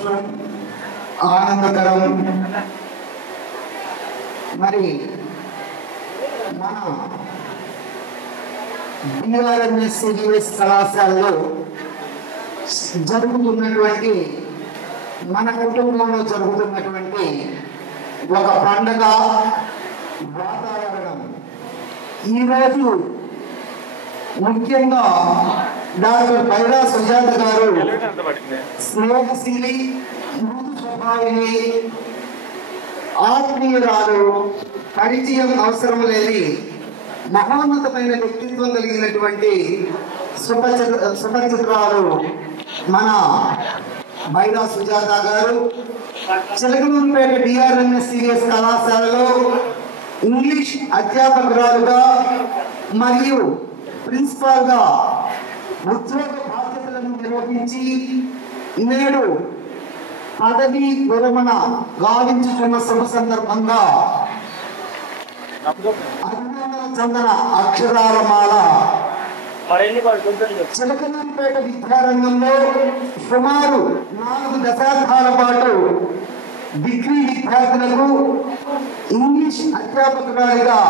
సంతోషం, ఆనందకరం. మరి మన BRMS కళాశాలలో జరుగుతున్నటువంటి, మన కుటుంబంలో జరుగుతున్నటువంటి ఒక పండగ వాతావరణం ఈరోజు ముఖ్యంగా డాక్టర్ బైరా సుజాత గారు స్నేహశీలి, మృదు స్వభావిని, ఆత్మీయురాలు, పరిచయం అవసరం లేని మహోన్నతమైన వ్యక్తిత్వం కలిగినటువంటి సుపరిచితురాలు మన బైరా సుజాత గారు చిలకలూరుపేట BRMS కళాశాలలో ఇంగ్లీష్ అధ్యాపకురాలుగా మరియు ప్రిన్సిపాల్ గా ఉద్యోగ బాధ్యతలను నిర్వహించి నేడు పదవి విరమణ గావించుకున్న శుభ సందర్భంగా అభినందన చందన అక్షరాలమాల చిలకలూరుపేట విద్యారంగంలో సుమారు 4 దశాబ్దాల పాటు డిగ్రీ విద్యార్థులకు ఇంగ్లీష్ అధ్యాపకురాలిగా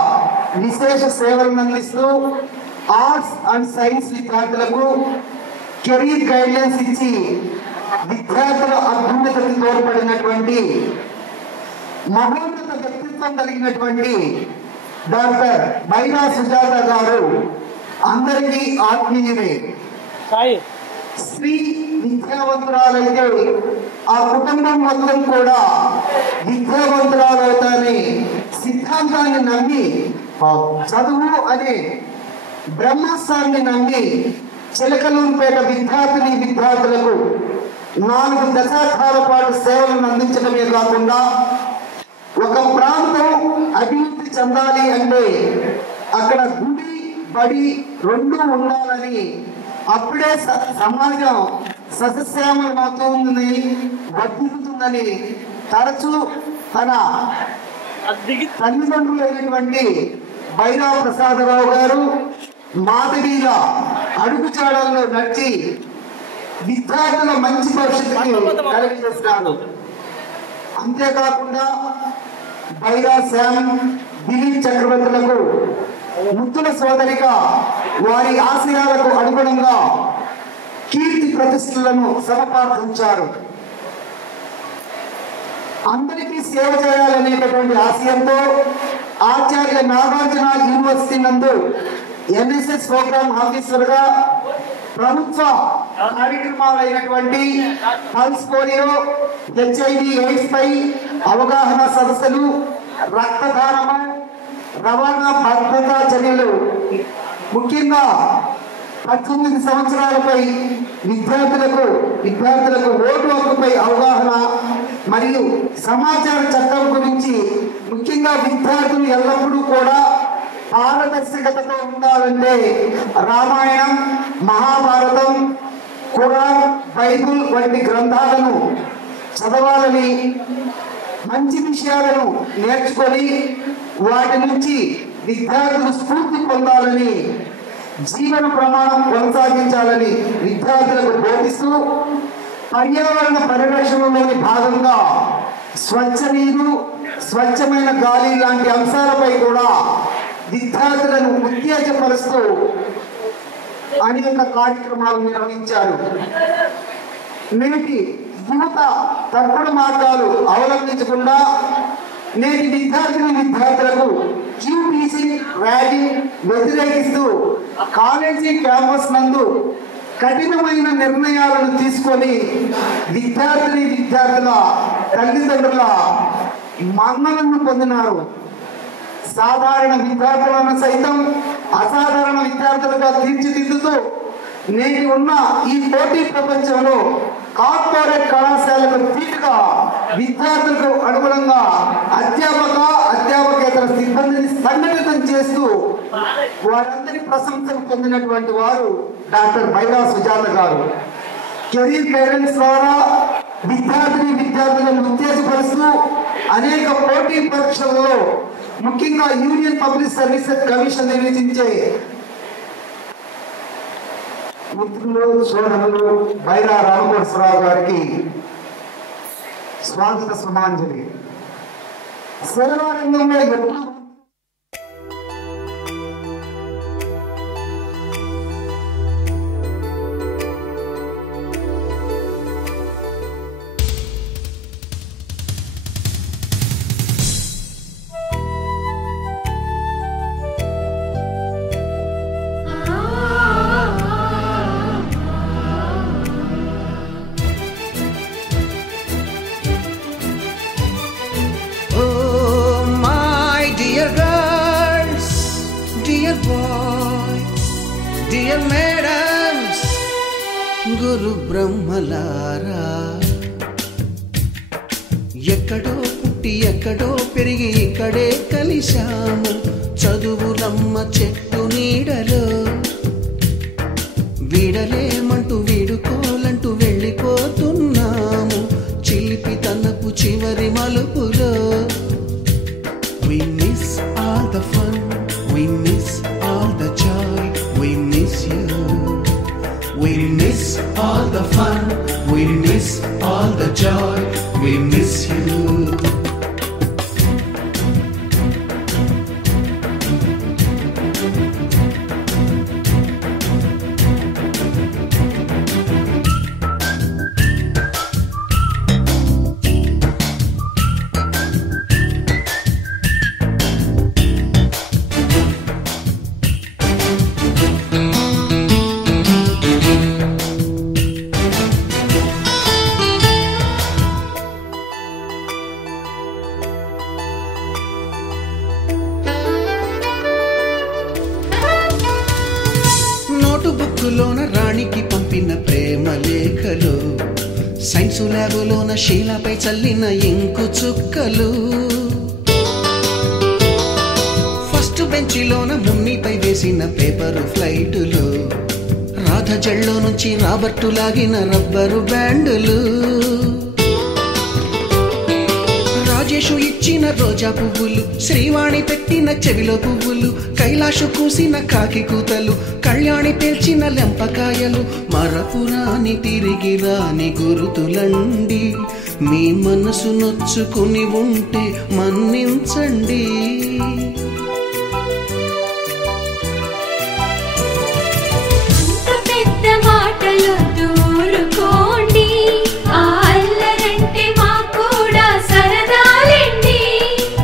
విశేష సేవలను అందిస్తూ ఆర్ట్స్ అండ్ సైన్స్ విద్యార్థులకు కెరీర్ గైడ్లైన్స్ ఇచ్చి విద్యార్థుల అభ్యున్నతికి తోడ్పడినటువంటి మహోన్నత వ్యక్తిత్వం కలిగినటువంటి డాక్టర్ బైరా సుజాత గారు అందరికీ ఆత్మీయులే. స్త్రీ విద్యావంతురాలైతే ఆ కుటుంబం మొత్తం కూడా విద్యావంతురాలవుతానే సిద్ధాంతాన్ని నమ్మి, చదువు అనే బ్రహ్మాస్త్రాన్ని నమ్మి చిలకలూరుపేట విద్యార్థులకు 4 దశాబ్దాల పాటు సేవలను అందించడమే కాకుండా ఒక ప్రాంతం అభివృద్ధి చెందాలి అంటే అక్కడ గుడి బడి 2 ఉండాలని, అప్పుడే సమాజం సస్యశ్యామలమవుతుందని, వర్ధిల్లుతుందని తరచూ తన తల్లిదండ్రులైనటువంటి బైరా ప్రసాదరావు గారు మాధవీల అడుగుచాడల్లో నడిచి విద్యార్థుల మంచి భవిష్యత్తుని కలిగజేస్తున్నారు. అంతేకాకుండా బైరా శ్యామ్, దిలీప్ చక్రవర్తులకు ముద్దుల సోదరిగా వారి ఆశయాలకు అనుగుణంగా కీర్తి ప్రతిష్టలను సమపార్చించారు. అందరికీ సేవ చేయాలనేటటువంటి ఆశయంతో ఆచార్య నాగార్జున యూనివర్సిటీ నందు NSS ప్రోగ్రామ్ ఆఫీసర్ గా ప్రభుత్వ కార్యక్రమాలైనటువంటి పల్స్ పోలియో, HIV AIDS పై అవగాహన సదస్సులు, రక్తదానము, రవాణా భద్రతా చర్యలు, ముఖ్యంగా 18 సంవత్సరాలపై విద్యార్థులకు ఓటు హక్కుపై అవగాహన మరియు సమాచార చట్టం గురించి, ముఖ్యంగా విద్యార్థులు ఎల్లప్పుడూ కూడా పారదర్శకతతో ఉండాలంటే రామాయణం, మహాభారతం, ఖురాన్, బైబుల్ వంటి గ్రంథాలను చదవాలని, మంచి విషయాలను నేర్చుకొని వాటి నుంచి విద్యార్థులు స్ఫూర్తి పొందాలని, జీవన ప్రమాణం కొనసాగించాలని విద్యార్థులకు బోధిస్తూ పర్యావరణ పరిరక్షణలోని భాగంగా స్వచ్ఛ నీరు, స్వచ్ఛమైన గాలి లాంటి అంశాలపై కూడా విద్యార్థులను ఉత్తేజపరుస్తూ అనేక కార్యక్రమాలు నిర్వహించారు. నేటి యువత తప్పుడు మార్గాలు అవలంబించకుండా నేటి విద్యార్థులకు QTC ర్యాలీ వ్యతిరేకిస్తూ కాలేజీ క్యాంపస్ నందు కఠినమైన నిర్ణయాలను తీసుకొని విద్యార్థుల తల్లిదండ్రుల మన్ననను పొందినారు. సాధారణ విద్యార్థులను సైతం అసాధారణ విద్యార్థులుగా తీర్చిదిద్దుతూ నేటి ఉన్న ఈ పోటీ ప్రపంచంలో కార్పొరేట్ కళాశాలకు తీటుగా విద్యార్థులకు అనుగుణంగా అధ్యాపకేతర సిబ్బందిని సంఘటితం చేస్తూ వారందరి ప్రశంసలు పొందినటువంటి వారు డాక్టర్ బైరా సుజాత గారు. కెరీర్ గైడెన్స్ ద్వారా విద్యార్థులను ఉత్తేజపరుస్తూ అనేక పోటీ పరీక్షలలో, ముఖ్యంగా యూనియన్ పబ్లిక్ సర్వీసెస్ కమిషన్ నిర్వహించే మిత్రులు, సోదరులు బైరా రామకోటేశ్వరరావు గారికి స్వాగత సమాంజలి. సేవా రంగంలో ఎప్పుడు గురు బ్రహ్మలారా, ఎక్కడో పుట్టి ఎక్కడో పెరిగి ఇక్కడే కలిశాము. చదువులమ్మ చెట్టు నీడలో వీడలేమంటూ వీడుకోలంటూ వెళ్ళిపోతున్నాము. చిలిపి తనపు చివరి మలుపులో we miss all the fun, we miss all the joy, we miss you. We miss all the fun, we miss all the joy, we miss you. బుక్కులోన రాణికి పంపిన ప్రేమ లేఖలు, సైన్సు ల్యాబులోన శీలపై చల్లిన ఇంకు చుక్కలు, ఫస్ట్ బెంచిలోన మున్నిపై వేసిన పేపరు ఫ్లైటులు, రాధ జల్లో నుంచి రాబర్టు లాగిన rubber బ్యాండులు, Rajesh ఇచ్చిన రోజా పువ్వులు, శ్రీవాణి పెట్టిన చెవిలో పువ్వులు, కైలాషు కూసిన కాకి కూతలు, కళ్యాణి పేల్చిన లెంపకాయలు, మరపురాని తిరిగి రాని గురుతులండి. మీ మనసు నొచ్చుకుని ఉంటే మన్నించండి. పెద్ద మాటలు దూరుకోండి, అల్లరంటే మా కూడా సరదాలండి.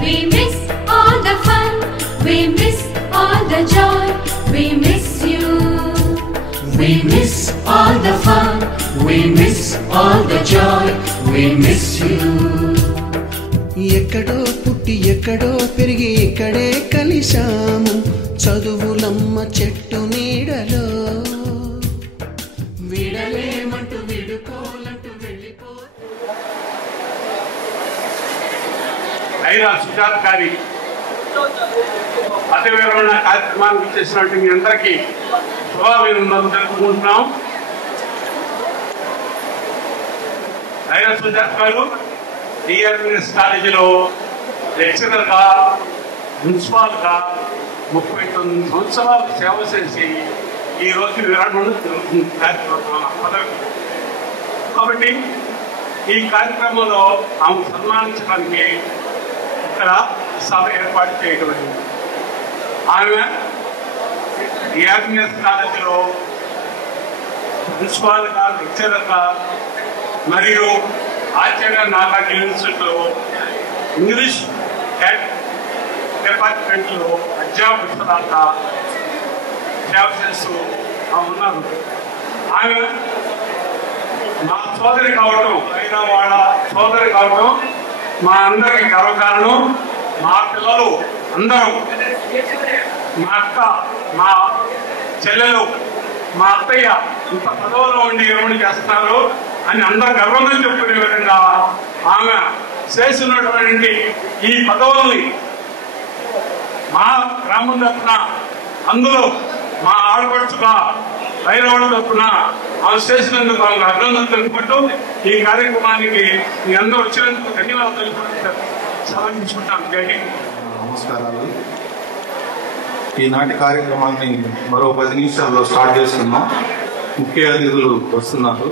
We miss all the fun, we miss all the joy, we miss you. We miss all the fun, we miss all the joy, we miss you. ఎక్కడో పుట్టి ఎక్కడో పెరిగి ఇక్కడే కలిశాము. చదువులమ్మ చెట్టు నీడలో వీడలేమంటూ వీడుకోలంటూ వెళ్ళిపో. ఐరా సుజాత గారి పదవి విరమణ కార్యక్రమానికి చేసినట్టు మీ అందరికీ శుభాభినందనలు తెలుపుకుంటున్నాం. ఐరా సుజాత గారు డిఆర్ఎస్ కాలేజీలో లెక్చరర్గా, ప్రిన్సిపాల్గా 39 సంవత్సరాలు సేవ చేసి ఈరోజు విరమణ జరుగుతుంది కార్యక్రమం పదవి. కాబట్టి ఈ కార్యక్రమంలో ఆమె సన్మానించడానికి ఇక్కడ సభ ఏర్పాటు చేయడం. ఆమె డిఆర్ఎస్ కాలేజీలో ప్రిన్సిపాల్గా, లెక్చరర్గా మరియు ఆచార్య నాగార్జున యూనివర్సిటీలో ఇంగ్లీష్ డిపార్ట్మెంట్లో అధ్యాపకురాలుగా సేవ చేస్తూ ఉన్నారు. ఆమె మా సోదరి కావటం, అయినా వాళ్ళ సోదరి కావటం మా అందరికి గర్వకారణం. మా పిల్లలు అందరూ, మా అక్క, మా చెల్లెలు, మా అత్తయ్య ఇంత పదవులో ఉండి విరమణ చేస్తున్నారు అని అందరూ గర్వంగా చెప్పుకునే విధంగా ఆమె చేసినటువంటి ఈ పదవుల్ని మా గ్రామం తరఫున, అందులో మా ఆడపడుచుగా రైరవాడ తరఫున ఆమె చేసినందుకు ఆమెకు అభినందనలు తెలుపుకుంటూ ఈ కార్యక్రమానికి మీ అందరూ వచ్చినందుకు ధన్యవాదాలు తెలుపుకుంటూ సమర్పించుకుంటాం. నమస్కారాలు. ఈనాటి కార్యక్రమాన్ని మరో 10 నిమిషాల్లో స్టార్ట్ చేస్తున్నాం. ముఖ్య అతిథులు వస్తున్నారు.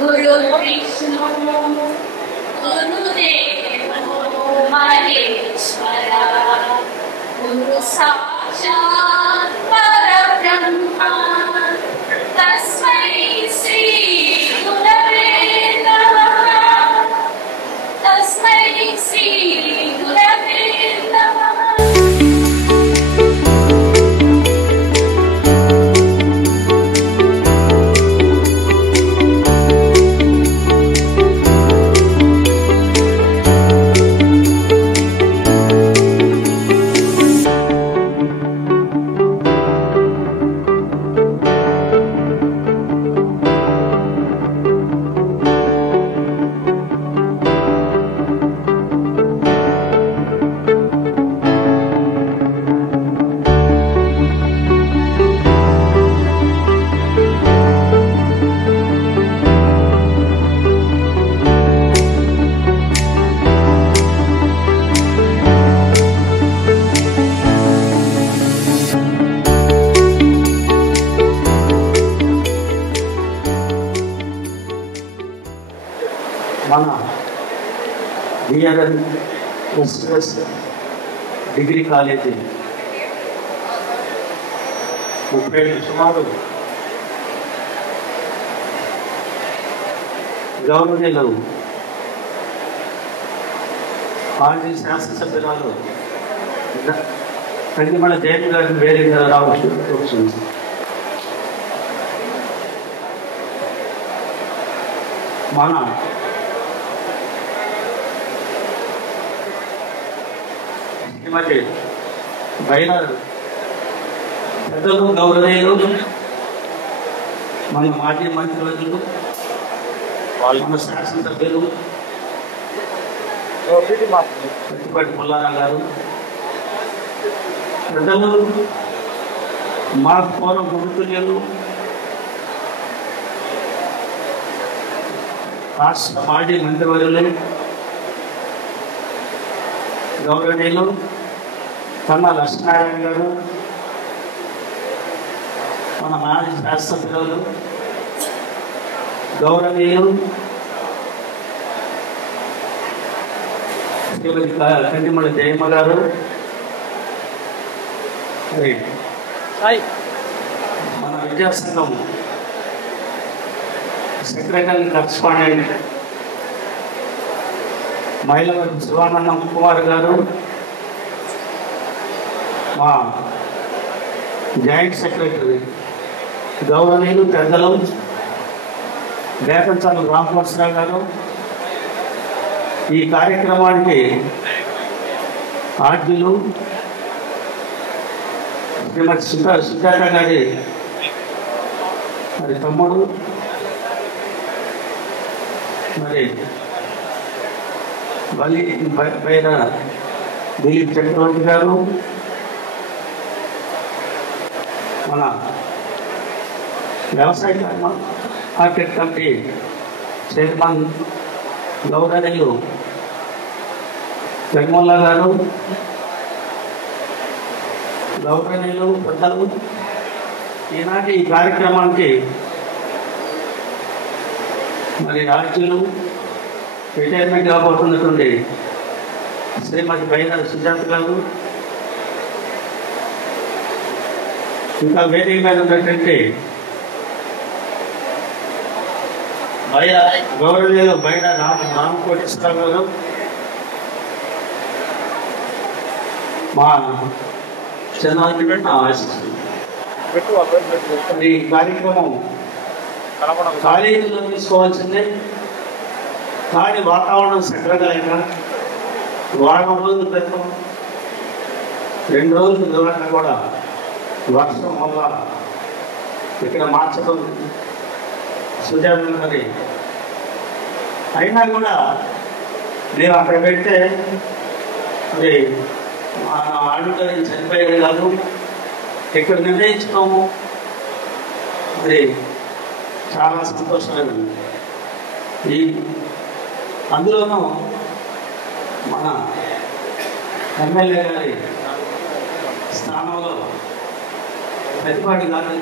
గురు విష్ణు గురుదేవో మహేశ్వర గురు సాక్షాత్ పరబ్రహ్మ తస్మై శ్రీ గురవే నమః తస్మై శ్రీ గురవే నమః. మన బిఆర్ఎన్ ఎస్ఎస్ డిగ్రీ కాలేజీ 37 సుమారు గౌరవనీయులు మాజీ శాసనసభ్యురాలు కందిమల జయంతి గారిని వేదిక రావచ్చు. మన శ్రీమతి బైరా పెద్దలు గౌరవనీయులు మన మాజీ మంత్రివర్యులు మన శాసనసభ్యులు ప్రతిపాటి పుల్లారావు గారు, పెద్దలు మా పూర్వ గురుతుల్యులు రాష్ట్ర మాజీ మంత్రివర్యులు గౌరవనీయులు కన్నా లక్ష్మీనారాయణ గారు, మన మాజీ శాసనసభ్యులు గౌరవనీయులు శ్రీమతి కందిమల జయమ్మ గారు, మన విద్యాసంఘం సెక్రటరీ కరస్పాండెంట్ మైలవరం శివానందం కుమార్ గారు, మా జాయింట్ సెక్రటరీ గౌరవనీయులు పెద్దలు వేపంచర్ల రామకృష్ణరావు గారు, ఈ కార్యక్రమానికి ఆర్జీలు శ్రీమతి సుజాత గారి మరి తమ్ముడు, మరి బైర దిలీప్ చక్రవర్తి గారు, మన వ్యవసాయ మార్కెట్ కమిటీ చైర్మన్ గౌరవనీయులు జగమోల్లా గారు, గౌరవనీయులు పెద్దలు ఈనాటి ఈ కార్యక్రమానికి మరి రాజ్యులు రిటైర్మెంట్ కాబోతున్నటువంటి శ్రీమతి బైర సుజాత గారు, ఇంకా వేదిక మీద ఉన్నటువంటి గౌరవనీయులు బైర రామకోటేశ్వరరావు గారు, మా చంద్రబాబు ఈ కార్యక్రమం కాలేజీలో తీసుకోవాల్సిందే, కానీ వాతావరణం సక్రమంగా లేక వారం రోజుల క్రితం 2 రోజుల తర్వాత కూడా వర్షం వల్ల ఇక్కడ మార్చడం సుజాత. అయినా కూడా మేము అక్కడ పెడితే మరి మా ఆడిటోరియం చనిపోయేది కాదు, ఇక్కడ నిర్ణయించుకోము. మరి చాలా సంతోషంగా ఈ అందులోనూ మన ఎమ్మెల్యే గారి స్థానంలో ప్రతిపాటి గారు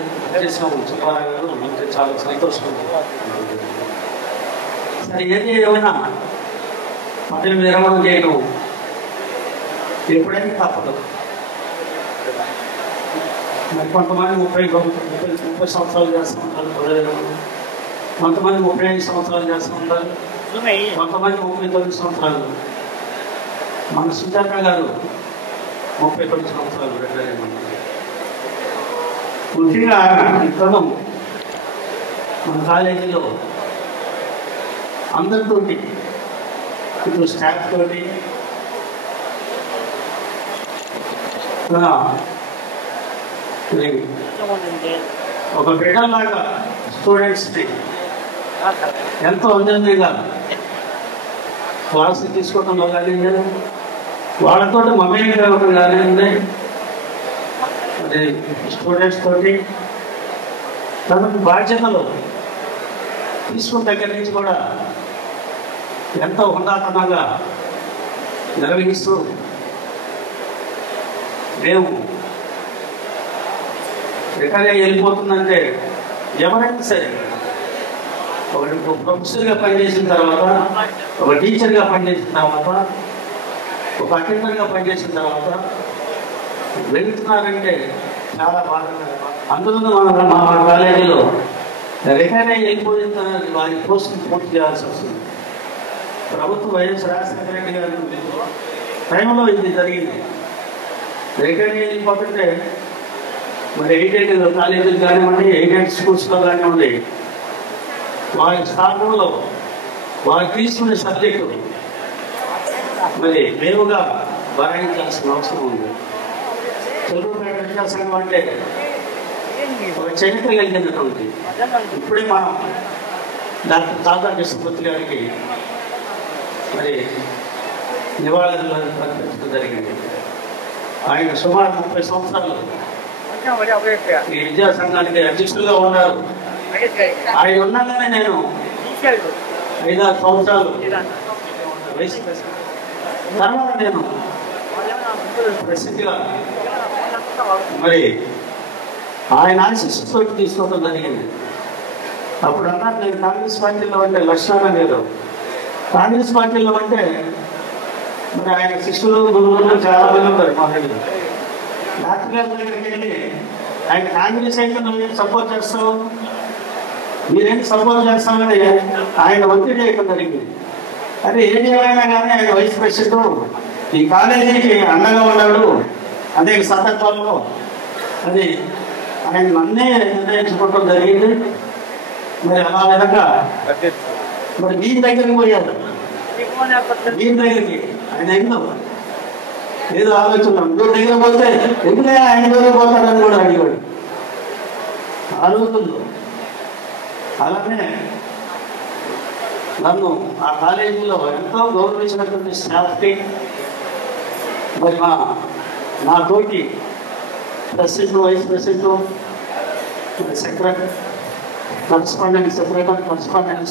చేసాము సుబ్బారావు గారు అంటే చాలా సంతోషం. సరే ఏది ఏమైనా పదవి విరమణ చేయడం ఎప్పుడైనా తప్పదు. మరి కొంతమంది 30 సంవత్సరాలు చేస్తూ ఉంటారు పదవి విరమణ, కొంతమంది 35 సంవత్సరాలు చేస్తూ ఉంటారు, కొంతమంది 39 సంవత్సరాలు. మన సుజాత గారు 39 సంవత్సరాలు రిటైర్ అయ్యారు. ముఖ్యంగా ఇతను మన కాలేజీలో అందరితో ఇప్పుడు స్టాఫ్ తోటి ఒక బిడ్డలాగా స్టూడెంట్స్ని ఎంతో అందంగా క్లాసులు తీసుకోవడంలో కానివ్వండి, వాళ్ళతో మమేకం అవ్వడం కానివ్వండి, అది స్టూడెంట్స్ తోటి తనకు బాధ్యతలు తీసుకున్న దగ్గర నుంచి కూడా ఎంతో హుందాతనంగా నిర్వహిస్తూ మేము రిటైర్ అయ్యి వెళ్ళిపోతుందంటే ఎవరైనా సరే ఒక ప్రొఫెసర్గా పనిచేసిన తర్వాత, ఒక టీచర్గా పనిచేసిన తర్వాత, ఒక అటెండర్గా పనిచేసిన తర్వాత వెళ్తున్నారంటే చాలా బాగా. అందులో మా కాలేజీలో రిటైర్ అయ్యి వెళ్ళిపోయిన తర్వాత వారి పోస్టును పూర్తి చేయాల్సి వస్తుంది. ప్రభుత్వం వైఎస్ రాజశేఖర రెడ్డి గారి టైంలో ఇది జరిగింది. రిటైర్ అయ్యి వెళ్ళిపోతుంటే మరి ఎయిడెడ్ కాలేజీలు కానివ్వండి, ఎయిడెడ్ స్కూల్స్లో కానివ్వండి, వారి స్థానంలో వారు తీసుకునే సబ్జెక్టు మరి మేముగా భరాయించాల్సిన అవసరం ఉంది. చదువుపేట విద్యాసంఘం అంటే ఒక చరిత్ర కలిగినటువంటి, ఇప్పుడే మనం డాక్టర్ తాతా కృష్ణమూర్తి గారికి మరి నివాళులు అర్పించడం జరిగింది. ఆయన సుమారు 30 సంవత్సరాలు ఈ విద్యాసంఘానికి అధ్యక్షులుగా ఉన్నారు. ఆయన ఉండగానే నేను 5-6 సంవత్సరాలు వయసు తర్వాత నేను ప్రసిద్ధిగా మరి ఆయన ఆశీస్సుతో తీసుకోవడం జరిగింది. అప్పుడు అన్నారు, నేను కాంగ్రెస్ పార్టీలో అంటే లక్షణాలు లేదు, కాంగ్రెస్ పార్టీలో అంటే మరి ఆయన శిష్యులు గురువులు చాలా మంది ఉంటారు. మా దగ్గర డాక్టర్ గారి దగ్గరికి వెళ్ళి ఆయన కాంగ్రెస్ అయితే నువ్వు సపోర్ట్ చేస్తావు, మీరేంటి సపోర్ట్ చేస్తామని ఆయన ఒత్తిడి చేయడం జరిగింది. అదే ఏది ఏమైనా కానీ ఆయన వైస్ ప్రెసిడెంట్ ఈ కాలేజీకి అండగా ఉన్నాడు. అనేక సందర్భాల్లో అది ఆయన నన్నే నిర్ణయించుకోవడం జరిగింది. మరి అలా విధంగా మరి దీని దగ్గరికి పోయారు. దీని దగ్గరికి ఆయన ఏదో ఆలోచన ఇంకో దగ్గర పోతే ఎందుకంటే ఆయన దగ్గర పోతాడని కూడా అడిగాడు ఆ రోజుల్లో. అలానే నన్ను ఆ కాలేజీలో ఎంతో గౌరవించినటువంటి స్టాఫ్కి మరి నా తోటి president, vice president, secretary, correspondent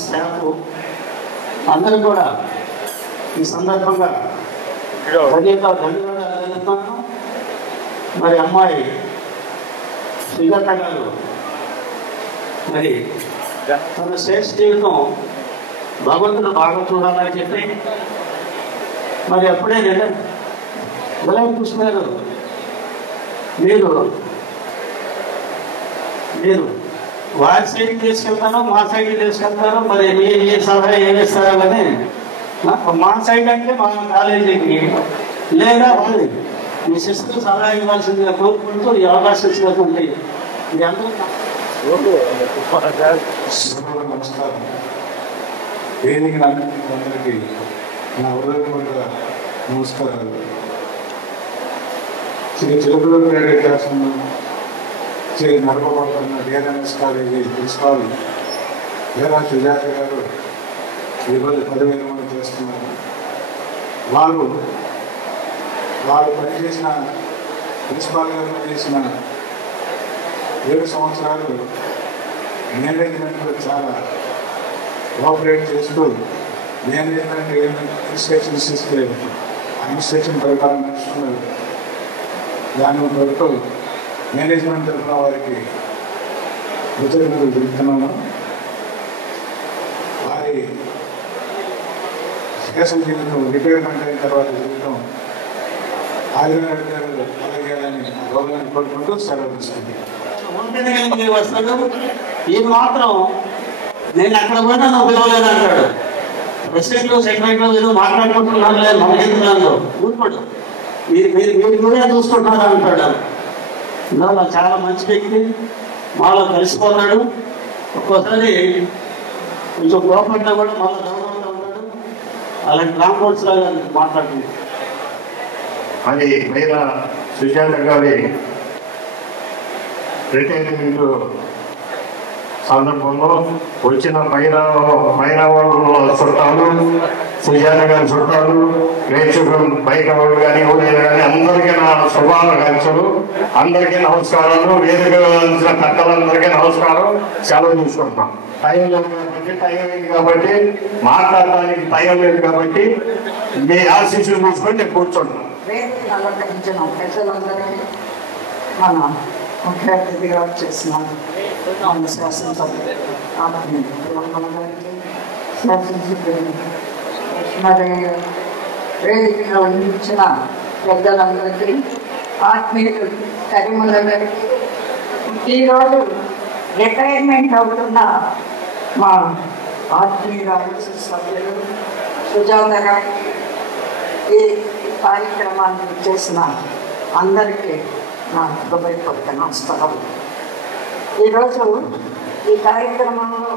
staff అందరూ కూడా ఈ సందర్భంగా ధన్యవాదాలు తెలుపుతున్నాను. మరి అమ్మాయి సుజాత గారు మరి తన శ్రేష్ఠ జీవితం భగవంతుడు బాగా చూడాలని చెప్పి మరి అప్పుడే గులాబీ కృష్ణ గారు మీరు వారి సైడ్కి తీసుకెళ్తాను, మా సైడ్కి తీసుకెళ్తారు, మరి ఏ సలహా ఏమిస్తారు అని మా సైడ్ అంటే మా కాలేజీకి లేదా వాళ్ళు మీ శిష్యులు సలహా ఇవ్వాల్సిందిగా కోరుకుంటూ ఈ అవకాశం ఇచ్చినటువంటి ఇది అందరూ నమస్కారం. వేదిక అందరికీ నా హృదయపూర్వక నమస్కారాలు. శ్రీ చిలకలూరుపేట విద్యాసంఘం శ్రీ నడపబడుతున్న DNS college principal Veera Sujatha గారు ఈరోజు పదవి విరమణ చేస్తున్నారు. వారు పనిచేసిన ప్రిన్సిపాల్గా పనిచేసిన 7 సంవత్సరాలు మేనేజ్మెంట్లో చాలా కోఆపరేట్ చేస్తూ మేనేజ్మెంట్ ఇన్స్ట్రక్షన్స్ ఇస్తే ఆ ఇన్స్ట్రక్షన్ ప్రకారం నడుస్తున్నారు. దాని కొరకు మేనేజ్మెంట్ తరఫున వారికి కృతజ్ఞతలు తెలుపుతున్నాను. వారి శేష జీవితం రిటైర్మెంట్ అయిన తర్వాత జీవితం ఆయుర్వేదాలు కలిగేయాలని గౌరవాన్ని కోరుకుంటూ సెలవు తీసుకుంటాను. వస్తాడు ఈ మాత్రం నేను అక్కడ పోయినా నువ్వు పిలవలేదు అంటాడు. ప్రెసిడెంట్లు సెక్రటరీలు ఏదో మాట్లాడుకుంటున్నారు లేదు మనకెందుకు ఊరుకోడు, మీరు మీరు మీరు కూడా చూసుకుంటున్నారా అంటాడు. ఇందులో చాలా మంచి వ్యక్తి, మాలో కలిసిపోతాడు. ఒక్కోసారి కొంచెం కోపంగా కూడా మాలో గౌరవంగా ఉంటాడు. అలాంటి రాంకోట్స్ లాగా మాట్లాడుతుంది. అది పైన సుజాత గారి రిటైర్మెంట్ సందర్భంలో వచ్చిన పైన వాళ్ళు చుట్టాలు, సుజాత గారి చుట్టాలు, ప్రేక్షకులు బయట వాళ్ళు కానీ ఎవరైనా కానీ అందరికీ నా శుభాకాంక్షలు, అందరికీ నమస్కారాలు. వేదిక పెద్దలందరికీ నమస్కారం. సెలవు తీసుకుంటున్నాం. టైం లేదు కాబట్టి మాట్లాడడానికి టైం లేదు కాబట్టి మీ ఆశీస్సులు తీసుకొని నేను కూర్చుంటున్నాను. వేదికను అలంకరించిన పెద్దలందరికీ మన ముఖ్య అతిథిగా చేసిన మన శాసనసభ్యులు శాసనసభ్యులు కృష్ణాదేవి వేదికను అందించిన పెద్దలందరికీ, ఆత్మీయులు కరీముల్లా గారికి, ఈరోజు రిటైర్మెంట్ అవుతున్న మా ఆత్మీయురాలు సభ్యులు సుజాత గారికి, ఈ కార్యక్రమాన్ని చేసిన అందరికీ నా హృదయపూర్వక నమస్కారాలు. ఈరోజు ఈ కార్యక్రమంలో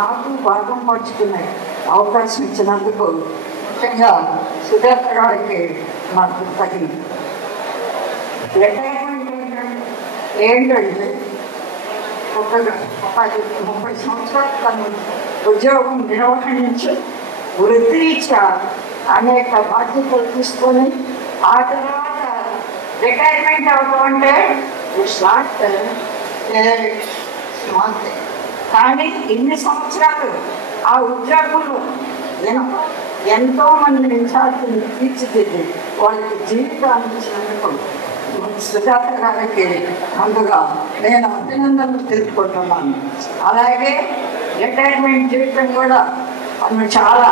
నాకు భాగం పంచుకునే అవకాశం ఇచ్చినందుకు ముఖ్యంగా సుజాత గారికి నాకు తగింది. రిటైర్మెంట్ ఏంటంటే ఒక 30 సంవత్సరాలు తను ఉద్యోగం నిర్వహించి వృత్తిరీత్యా అనేక బాధ్యతలు తీసుకొని ఆ తర్వాత రిటైర్మెంట్ అవడం అంటే ఇట్స్ నాట్ స్మాల్ థింగ్. కానీ ఇన్ని సంవత్సరాలు ఆ ఉద్యోగులు ఎంతో మంది విద్యార్థులను తీర్చిదిద్ది వాళ్ళకి జీవితాన్ని ఇచ్చినందుకు సుజాత గారికి ముందుగా నేను అభినందనలు తెలుపుకుంటున్నాను. అలాగే రిటైర్మెంట్ జీవితం కూడా మనం చాలా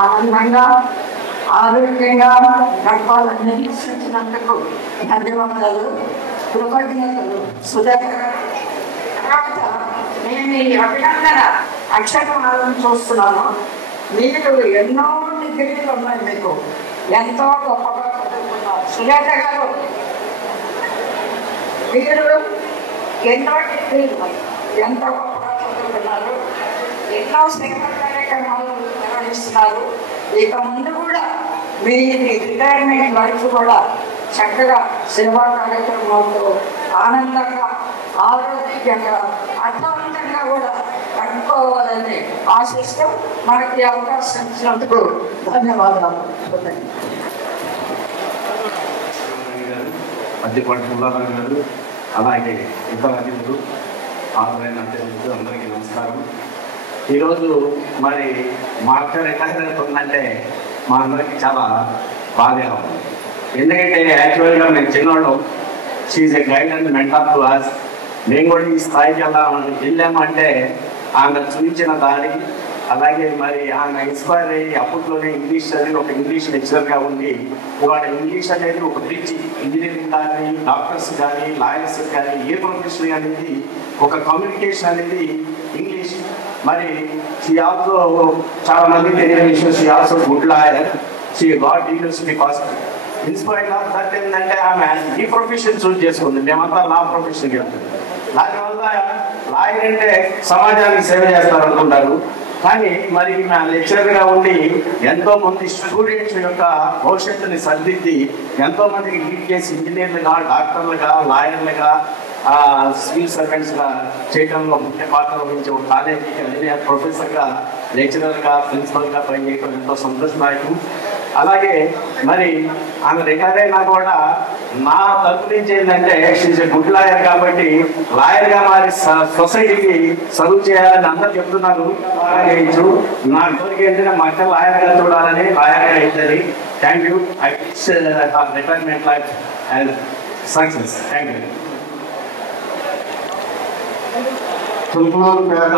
ఆనందంగా ఆరోగ్యంగా గడపాలని నిర్దేశించినందుకు ధన్యవాదాలు, కృతజ్ఞతలు సుజాత గారు. తర్వాత నేను ఈ అభినందన అక్షరమాలను చూస్తున్నాను. మీరు ఎన్నో డిగ్రీలు ఉన్నాయి, మీకు ఎంతో గొప్పగా చదువుకున్నారు. సుజాత గారు మీరు ఎన్నో డిగ్రీలు ఎంతో గొప్పగా చదువుకున్నారు, ఎన్నో సేవా కార్యక్రమాలు నిర్వహిస్తున్నారు. ఇక ముందు కూడా మీ రిటైర్మెంట్ లైఫ్ కూడా చక్కగా సేవా కార్యక్రమాలతో ఆనందంగా ఆరోగ్యంగా అర్థవంతంగా కూడా గడుపుకోవాలని ఆశిస్తూ మనకి అవకాశం ఇచ్చినందుకు ధన్యవాదాలు. మధ్యపాటి పుల్లారావు గారు, అలాగే ఇతర అతిథులు, ఆదరైన అతిథులు అందరికీ నమస్కారం. ఈరోజు మరి మా అక్క రిటైర్ అవుతుందంటే మా అందరికీ చాలా బాధగా ఉంది. ఎందుకంటే యాక్చువల్గా మేము చిన్నవాళ్ళు, she a guide and mentor to us. మేము కూడా ఈ స్థాయికి వెళ్ళామంటే ఆమె చూపించిన దారి, అలాగే మరి ఆమె ఇన్స్పైర్ అయ్యి అప్పట్లోనే ఇంగ్లీష్ చదివి ఒక ఇంగ్లీష్ లెక్చరర్గా ఉండి ఇవాళ ఇంగ్లీష్ అనేది ఒక బ్రిడ్జ్, ఇంజనీరింగ్ కానీ డాక్టర్స్ కానీ లాయర్స్ కానీ ఏ ప్రొఫెషన్ అనేది ఒక కమ్యూనికేషన్ అనేది ఇంగ్లీష్. మరి షీ ఆల్సో చాలా మంది తెలియని విషయం, she also good lawyer. She got university first. Inspired of that ఏంటంటే ఆమె ఈ ప్రొఫెషన్ చూస్ చేసుకుంది. మేమంతా లా ప్రొఫెషన్కి వెళ్తాం. దానివల్ల లాయర్ అంటే సమాజానికి సేవ చేస్తారు అనుకుంటారు. కానీ మరి మా లెక్చరర్గా ఉండి ఎంతో మంది స్టూడెంట్స్ యొక్క భవిష్యత్తుని సరిదిద్ది ఎంతో మందికి లీడ్ చేసి ఇంజనీర్లుగా, డాక్టర్లుగా, లాయర్లుగా, సివిల్ సర్వెంట్స్గా చేయడంలో ముఖ్య పాత్ర వహించే ఒక కాలేజీకి ప్రొఫెసర్గా, లెక్చరర్గా, ప్రిన్సిపల్గా పనిచేయడం ఎంతో సంతోషదాయకం. అలాగే మరి ఆమె రిటైర్ అయినా కూడా నా తరపు నుంచి ఏంటంటే షీఈ్ ఎ గుడ్ లాయర్ కాబట్టి లాయర్గా మారి సొసైటీకి సర్వ్ చేయాలని అందరూ చెప్తున్నారు. చేయొచ్చు. నా కోరిక ఏంటంటే మా అక్క లాయర్గా చూడాలని, లాయర్గా అవుతుంది. Thank you. I wish retirement life and success. Thank you. తులకూరుపేట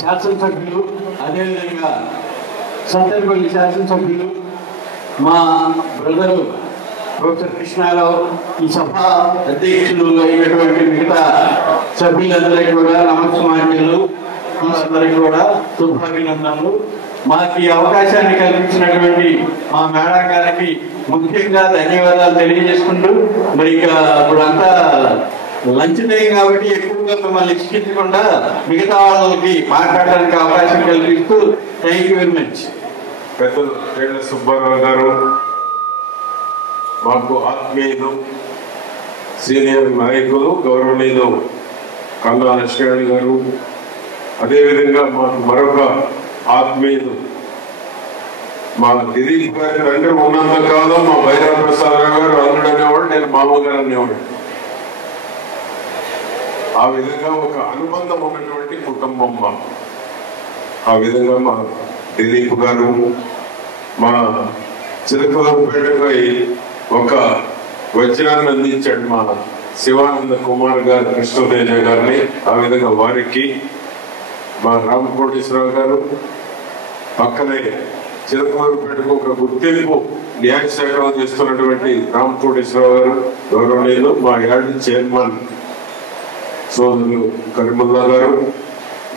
శాసనసభ్యులు, అదేవిధంగా సంతర్పల్లి శాసనసభ్యులు, మా బ్రదరు ప్రొఫెసర్ కృష్ణారావు, ఈ సభ అధ్యక్షులు అయినటువంటి మిగతా సభ్యులందరికీ కూడా నమస్కారాలు, అందరికీ కూడా శుభాభినందనలు. మాకు ఈ అవకాశాన్ని కల్పించినటువంటి మా మేడం గారికి ముఖ్యంగా ధన్యవాదాలు తెలియజేసుకుంటూ, మరి ఇక ఇప్పుడంతా లంచ్ టైం కాబట్టి ఎక్కువగా మిమ్మల్ని ఇచ్చిపించకుండా మిగతా వాళ్ళకి మాట్లాడడానికి అవకాశం కల్పిస్తూ థ్యాంక్ యూ వెరీ మచ్. పెద్దలు కేళ్ళ సుబ్బారావు గారు, మాకు ఆత్మీయులు, సీనియర్ నాయకులు గౌరవనీయులు కల్లా లక్ష్మణ్ గారు, అదేవిధంగా మాకు మరొక ఆత్మీయులు మా దిలీప్ గారి తండ్రి ఉన్నంత కాలం మా భైరవ ప్రసాదరావు గారు అల్లుడు అనేవాడు, నేను మామగారు అనేవాడు. ఆ విధంగా ఒక అనుబంధం ఉన్నటువంటి కుటుంబం మా. ఆ విధంగా మా దిలీప్ గారు మా చిలకలపేటపై ఒక వజ్రాన్ని అందించాడు మా శివానంద కుమార్ గారు, కృష్ణతేజ గారిని. ఆ విధంగా వారికి మా రామకోటేశ్వరరావు గారు, పక్కనే చిలకలపేటకు ఒక గుర్తింపు న్యాయశాఖలో చేస్తున్నటువంటి రామకోటేశ్వరరావు గారు, గౌరవనీయులు మా యార్డ్ చైర్మన్ సోదరులు కరీముల్లా గారు,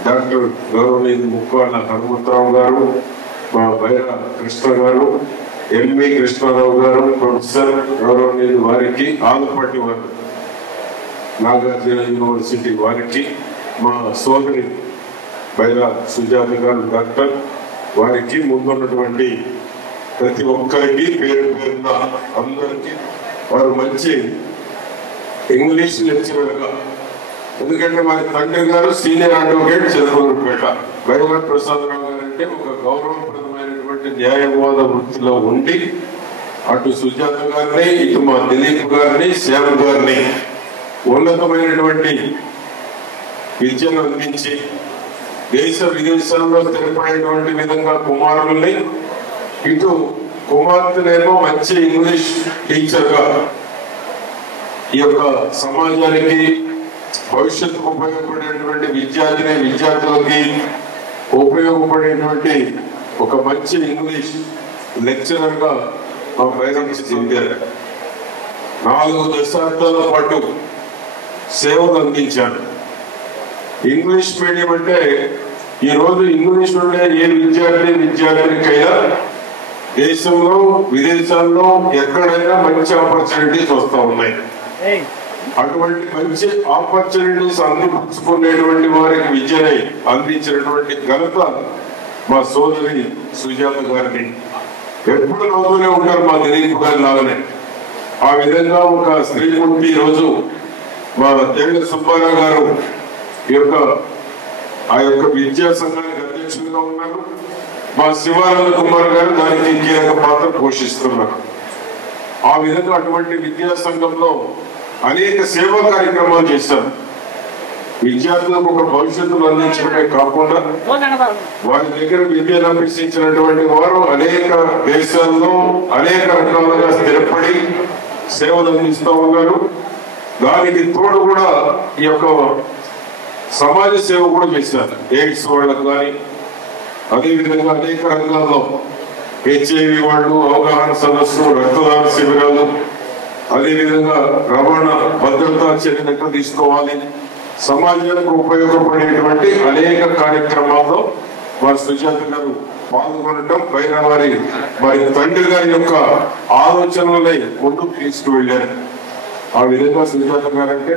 డాక్టర్ గౌరవనీయులు ముక్కాళ్ళ హనుమంతరావు గారు, మా బైర కృష్ణ గారు, ఎంవి కృష్ణారావు గారు, ప్రొఫెసర్ గౌరవనీయులు వారికి, ఆలపాటి వారు నాగార్జున యూనివర్సిటీ వారికి, మా సోదరి బైర సుజాత గారు డాక్టర్ వారికి, ముందున్నటువంటి ప్రతి ఒక్కరికి పేరు పేరున అందరికీ. వారు మంచి ఇంగ్లీష్ లెక్చరర్గా, ఎందుకంటే మా తండ్రి గారు సీనియర్ అడ్వకేట్ చిలకలూరుపేట, భైరవ ప్రసాదరావు గారు అంటే ఒక గౌరవప్రదమైనటువంటి న్యాయవాద వృత్తిలో ఉండి అటు సుజాత గారిని, ఇటు మా దిలీప్ గారిని, శ్యామ్ గారిని ఉన్నతమైనటువంటి విద్యను అందించి దేశ విదేశాల్లో స్థిరపడేటువంటి విధంగా కుమారుల్ని, ఇటు కుమార్తెనేమో మంచి ఇంగ్లీష్ టీచర్గా ఈ యొక్క సమాజానికి భవిష్యత్తుకు ఉపయోగపడేటువంటి విద్యార్థులకి ఉపయోగపడేటువంటి ఒక మంచి ఇంగ్లీష్ లెక్చరర్ గా మా బైరంచి చెందారు. 4 దశాబ్దాల పాటు సేవలు అందించారు. ఇంగ్లీష్ మీడియం అంటే ఈ రోజు ఇంగ్లీష్ ఉండే ఏ విద్యార్థినికైనా దేశంలో విదేశాల్లో ఎక్కడైనా మంచి ఆపర్చునిటీస్ వస్తూ ఉన్నాయి. అటువంటి మంచి ఆపర్చునిటీస్ అందిపుచ్చుకునేటువంటి వారికి విద్యని అందించినటువంటి ఘనత మా సోదరి సుజాత గారిని. ఎప్పుడు నవ్వుతూనే ఉంటారు మా దిలీప్ గారి లాగానే. ఆ విధంగా ఒక స్త్రీమూర్తి ఈరోజు మా కేళ్ళ సుబ్బారావు గారు ఆ యొక్క విద్యా సంఘానికి అధ్యక్షులుగా ఉన్నారు. మా శివానంద కుమార్ గారు దానికి కీలక పాత్ర పోషిస్తున్నారు. ఆ విధంగా అటువంటి విద్యా సంఘంలో అనేక సేవా కార్యక్రమాలు చేశారు. విద్యార్థులకు ఒక భవిష్యత్తును అందించడమే కాకుండా వారి దగ్గర విద్యను అభ్యసించినటువంటి వారు అనేక దేశాల్లో అనేక రకాలుగా స్థిరపడి సేవలు అందిస్తూ ఉన్నారు. దానికి తోడు కూడా ఈ యొక్క సమాజ సేవ కూడా చేశారు. ఎయిడ్స్ వాళ్ళకు కానీ, అదేవిధంగా అనేక రంగాల్లో HIV వాళ్ళు అవగాహన సదస్సు, రక్తదాన శిబిరాలు, అదేవిధంగా రవాణా భద్రతా చర్యలు తీసుకోవాలి, సమాజానికి ఉపయోగపడేటువంటి అనేక కార్యక్రమాల్లో వారి సుజాత గారు పాల్గొనడం వారి తండ్రి గారి యొక్క ఆలోచనలై ముందుకు తీసుకువెళ్ళారు. ఆ విధంగా సుజాత గారంటే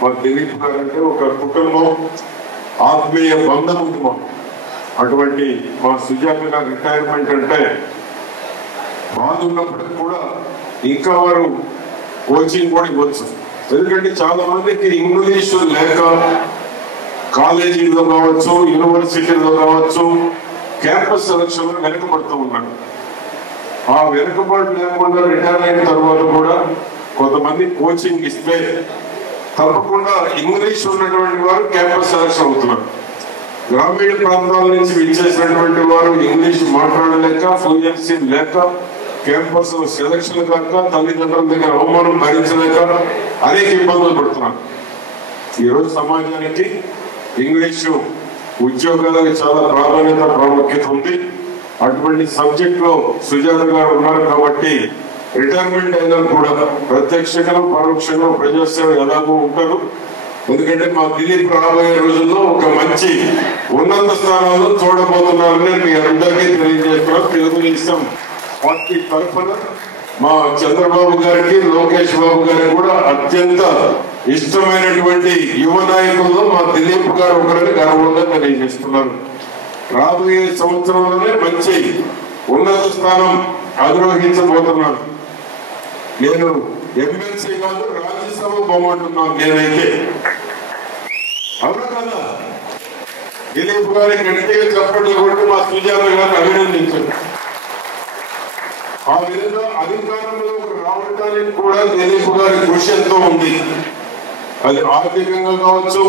మా దిలీప్ గారంటే ఒక కుటుంబం, ఆత్మీయ బంధం ఉంది మాకు. అటువంటి మా సుజాత గారి రిటైర్మెంట్ అంటే బాధ ఉన్నప్పటికీ కూడా ఇంకా వారు కోచింగ్ కూడా ఇవ్వచ్చు. ఎందుకంటే చాలా మందికి ఇంగ్లీష్ లేక కాలేజీలో కావచ్చు, యూనివర్సిటీలో కావచ్చు, క్యాంపస్ సెలక్షన్ లో వెనుకబడుతూ ఉన్నాడు. ఆ వెనుకబాటు లేకుండా రిటైర్ అయిన తర్వాత కూడా కొంతమంది కోచింగ్ ఇస్తే తప్పకుండా ఇంగ్లీష్ ఉన్నటువంటి వారు క్యాంపస్ సెలక్షన్ అవుతున్నారు. గ్రామీణ ప్రాంతాల నుంచి విచ్చేసినటువంటి వారు ఇంగ్లీష్ మాట్లాడలేక, ఫ్లూయెన్సీ లేక క్యాంపస్ సెలక్షన్ కాక తల్లిదండ్రుల దగ్గర అవమానం భరించలేక అనేక ఇబ్బందులు పడుతున్నారు. ఈరోజు సమాజానికి ఇంగ్లీషు ఉద్యోగాలకు చాలా ప్రాముఖ్యత ఉంది. అటువంటి సబ్జెక్ట్ లో సుజాత గారు ఉన్నారు కాబట్టి రిటైర్మెంట్ అయినా కూడా ప్రత్యక్షంగా పరోక్షంగా ప్రజాసేవ ఎలాగో ఉంటారు. ఎందుకంటే మా దిలీప్ రాబోయే రోజుల్లో ఒక మంచి ఉన్నత స్థానాల్లో చూడబోతున్నారని మీ అందరికీ తెలియజేస్తున్నాం. తెలుగుదేశం పార్టీ తరఫున మా చంద్రబాబు గారికి లోకేష్ బాబు గారికి కూడా అత్యంత ఇష్టమైనటువంటి యువ నాయకుల్లో మా దిలీప్ గారు ఒకరిని గర్వంగా తెలియజేస్తున్నారు. రాబోయే సంవత్సరంలోనే మంచి ఉన్నత స్థానం అధిరోహించబోతున్నాను. నేను ఎమ్మెల్సీ కాదు రాజ్యసభ బొమ్మంటున్నాను నేనైతే. అవునా కదా? దిలీప్ గారి గట్టిగా చెప్పట్లు కొట్టి మా సుజాత గారిని అభినందించారు. ఆ విధంగా అధికారంలోకి రావడానికి కూడా దిలీప్ గారి కృషి ఎంతో ఉంది. అది ఆర్థికంగా కావచ్చు,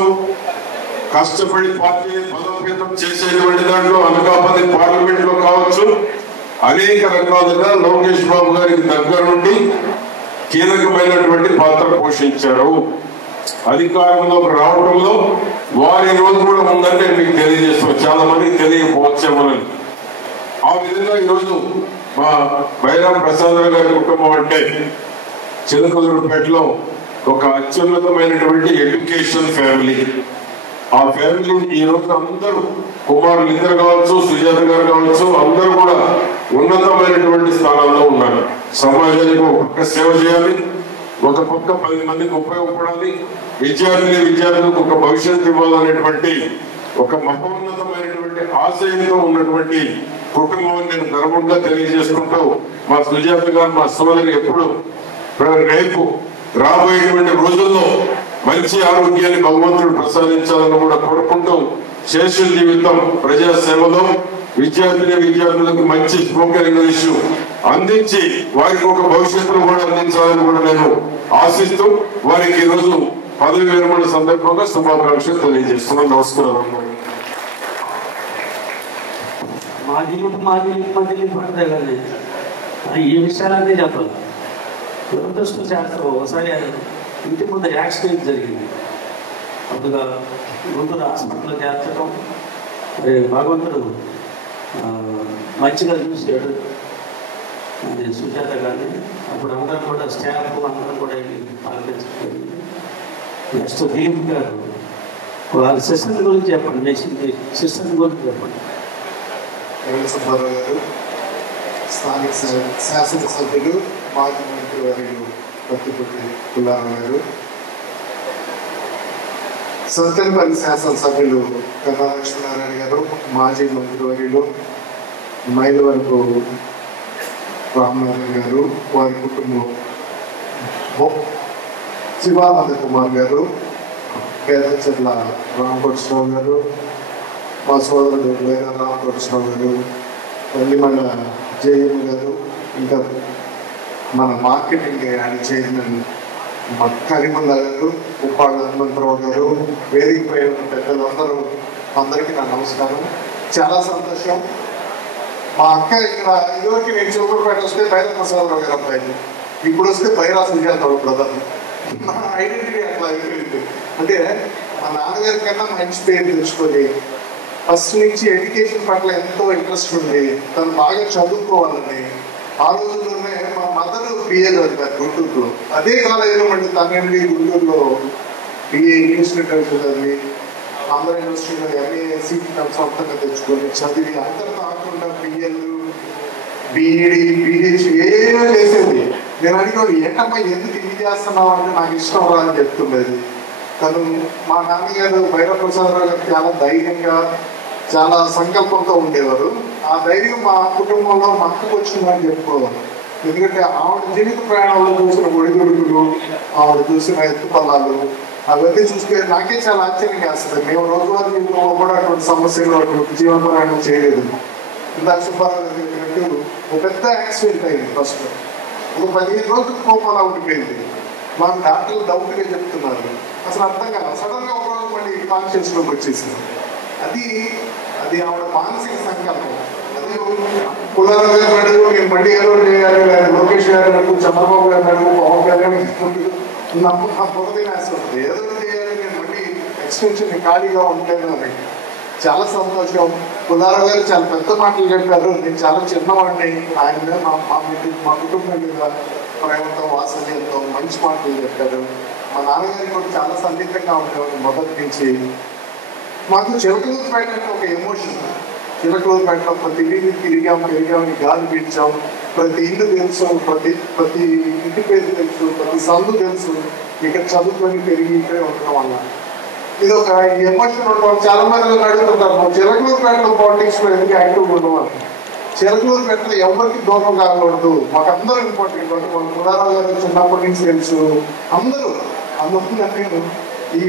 కష్టపడి పార్టీ బలోపేతం చేసేటువంటి దాంట్లో అనకాపల్లి పార్లమెంట్ లో కావచ్చు, అనేక రకాలుగా లోకేష్ బాబు గారికి దగ్గరుండి కీలకమైనటువంటి పాత్ర పోషించారు. అధికారంలోకి రావడంలో వారి రోజు కూడా ఉందంటే మీకు తెలియజేస్తాం. చాలా మందికి తెలియకపోవచ్చేమోనని. ఆ విధంగా ఈరోజు మా బైరాం ప్రసాదరావు గారి కుటుంబం అంటే చిలకలూరుపేటలో ఒక అత్యున్నతమైనటువంటి ఎడ్యుకేషన్ ఫ్యామిలీ. ఆ ఫ్యామిలీ ఈ రోజు అందరూ కుమారులు ఇద్దరు కావచ్చు, సుజాత గారు కావచ్చు, అందరూ కూడా ఉన్నతమైనటువంటి స్థానాల్లో ఉన్నారు. సమాజానికి ఒక పక్క సేవ చేయాలి, ఒక పక్క 10 మందికి ఉపయోగపడాలి, విద్యార్థులకు ఒక భవిష్యత్తు ఇవ్వాలనేటువంటి ఒక మహోన్నతమైనటువంటి ఆశయంతో ఉన్నటువంటి కుటుంబం నేను గర్వంగా తెలియజేసుకుంటూ మా సుజాత గారు మా సోదరి ఎప్పుడు రేపు రాబోయేటువంటి రోజుల్లో మంచి ఆరోగ్యాన్ని భగవంతుడు ప్రసాదించాలని కూడా కోరుకుంటూ శేష జీవితం ప్రజాసేవలో విద్యార్థులకు మంచి స్పోకెన్ ఇంగ్లీష్ అందించి వారికి ఒక భవిష్యత్తును కూడా అందించాలని కూడా నేను ఆశిస్తూ వారికి ఈరోజు పదవి విరమణ సందర్భంగా శుభాకాంక్షలు తెలియజేస్తున్నాను. నమస్కారం. ఈ విషయాలన్నీ చెప్పాలి. దురదృష్టం చేస్తాం. ఒకసారి ఇంటి ముందు యాక్సిడెంట్ జరిగింది. అప్పుడు గుంటూరు హాస్పిటల్లో చేర్చడం భగవంతుడు మంచిగా చూసాడు అది సుజాత గారిని. అప్పుడు అందరం కూడా స్టాఫ్ అందరం కూడా పాల్గొంది. నెక్స్ట్ దీప్ గారు వాళ్ళ సిస్టర్ గురించి చెప్పండి. నెక్స్ట్ సిస్టర్ గురించి చెప్పండి. సుబ్బారావు గారు, స్థానిక శాసనసభ్యులు, మాజీ మంత్రి వర్యులు పత్తిపూడి పుల్లారావు గారు, సత్తెనపల్లి శాసనసభ్యులు కన్నా లక్ష్మీనారాయణ గారు, మాజీ మంత్రి వర్యులు మైలవరపు రామనారాయణ గారు, వారి కుటుంబం శివానంద కుమార్ గారు, పేదచెట్ల రామకోటేశ్వరరావు గారు, మా సోదరుడు వేర రామకోటేశ్వరరావు గారు, పల్లిమండ జయమ్మ గారు, ఇంకా మన మార్కెటింగ్ యాడ్ చైర్మన్ మా కరీముల్లా గారు, ఉప్పాళ్ళ హనుమంతరావు గారు, వేదిక పైన పెద్దలందరూ అందరికీ నా నమస్కారం. చాలా సంతోషం. మా అక్క ఇక్కడ ఇదివరకు నేను చిలకూరుపేట వస్తే బైరా ప్రసాదరావు గారు అబ్బాయి, ఇప్పుడు వస్తే బైరా సుజాత బ్రదర్. నా ఐడెంటిటీ అట్లా అయిపోయింది. అంటే మా నాన్నగారి కన్నా మంచి పేరు తెచ్చుకొని ఫస్ట్ నుంచి ఎడ్యుకేషన్ పట్ల ఎంతో ఇంట్రెస్ట్ ఉంది. తను బాగా చదువుకోవాలని ఆ రోజుల్లోనే మా మదర్ బిఏ చదివారు గుంటూరులో. అదే కాలేజీలో మళ్ళీ తనండి గుంటూరులో బిఏ ఇంగ్లీష్ లిటరేచర్ చదివి ఆంధ్ర యూనివర్సిటీలో ఎంఏ సీట్ సొంతంగా తెచ్చుకొని చదివి అందరూ కాకుండా బిఏలు బిఈడి పిహెచ్డి ఏమో చేసేది. నేను అడిగాడు ఏంటమ్మా ఎందుకు ఇది చేస్తున్నావు అంటే నాకు ఇష్టం రా అని చెప్తుండేది. తను మా నాన్నగారు బైరా ప్రసాదరావు గారు చాలా ధైర్యంగా చాలా సంకల్పంతో ఉండేవారు. ఆ ధైర్యం మా కుటుంబంలో మా అక్కకు వచ్చిందని చెప్పుకోవాలి. ఎందుకంటే ఆవిడ జీవిత ప్రయాణంలో చూసిన ఒడిదుడుకులు, ఆవిడ చూసిన ఎత్తుపల్లాలు అవన్నీ చూస్తే నాకే చాలా ఆశ్చర్యం వేస్తుంది. మేము రోజువారీ జీవితంలో కూడా అటువంటి సమస్యలు అటువంటి జీవన ప్రయాణం చేయలేదు. ఇందాక సుబ్బారావు గారు చెప్పినట్టు ఒక పెద్ద యాక్సిడెంట్ అయింది. ఫస్ట్ ఒక 15 రోజులు కోపంలా ఉండిపోయింది. మాకు డాక్టర్లు డౌట్గా చెప్తున్నారు. అసలు అర్థం కాదు. సడన్ గా ఒక రోజు మళ్ళీ కాన్షియస్లోకి వచ్చేసింది. అది ఆవిడ మానసిక సంకల్పం. అది పుల్లారావు గారు అడుగు, నేను బండి గారు చేయాలి, లేదా లోకేష్ గారు అడుగు, చంద్రబాబు గారు అడుగు, పవన్ కళ్యాణ్ నా పొగది వేస్తుంది. ఏదో చేయాలి, నేను మళ్ళీ ఎక్స్టెన్షన్ ఖాళీగా ఉంటాను అని. చాలా సంతోషం. పుల్లారావు గారు చాలా పెద్ద మాటలు చెప్పారు. నేను చాలా చిన్నవాడిని. ఆయన మీద మా కుటుంబం మీద ప్రేమతో, వాత్సల్యంతో మంచి మాటలు చెప్పారు. మా నాన్నగారికి కూడా చాలా సన్నిహితంగా ఉండేవాడు మొదటి నుంచి. మాకు చిలకలూరుపేట ఒక ఎమోషన్. చిలకలూరుపేటలో ప్రతి వీధికి తిరిగాం, గాలి పీల్చాం. ప్రతి ఇల్లు తెలుసు, ప్రతి ఇంటి పేరు తెలుసు, ప్రతి సందు తెలుసు. ఇక్కడ చదువుకొని పెరిగి ఇక్కడే ఉండడం వల్ల ఇది ఒక ఎమోషన్ ఉండడం. చాలా మంది అడుగుతుంటారు, చిలకలూరుపేటలో పాలిటిక్స్ లో ఎందుకు యాక్టివ్గా ఉండవాలి? చిలకలూరుపేటలో ఎవరికి దూరం కాకూడదు, మాకు అందరూ ఇంపార్టెంట్. మన పుల్లారావు గారు చిన్నప్పటి నుంచి తెలుసు. అందరూ నేను ఈ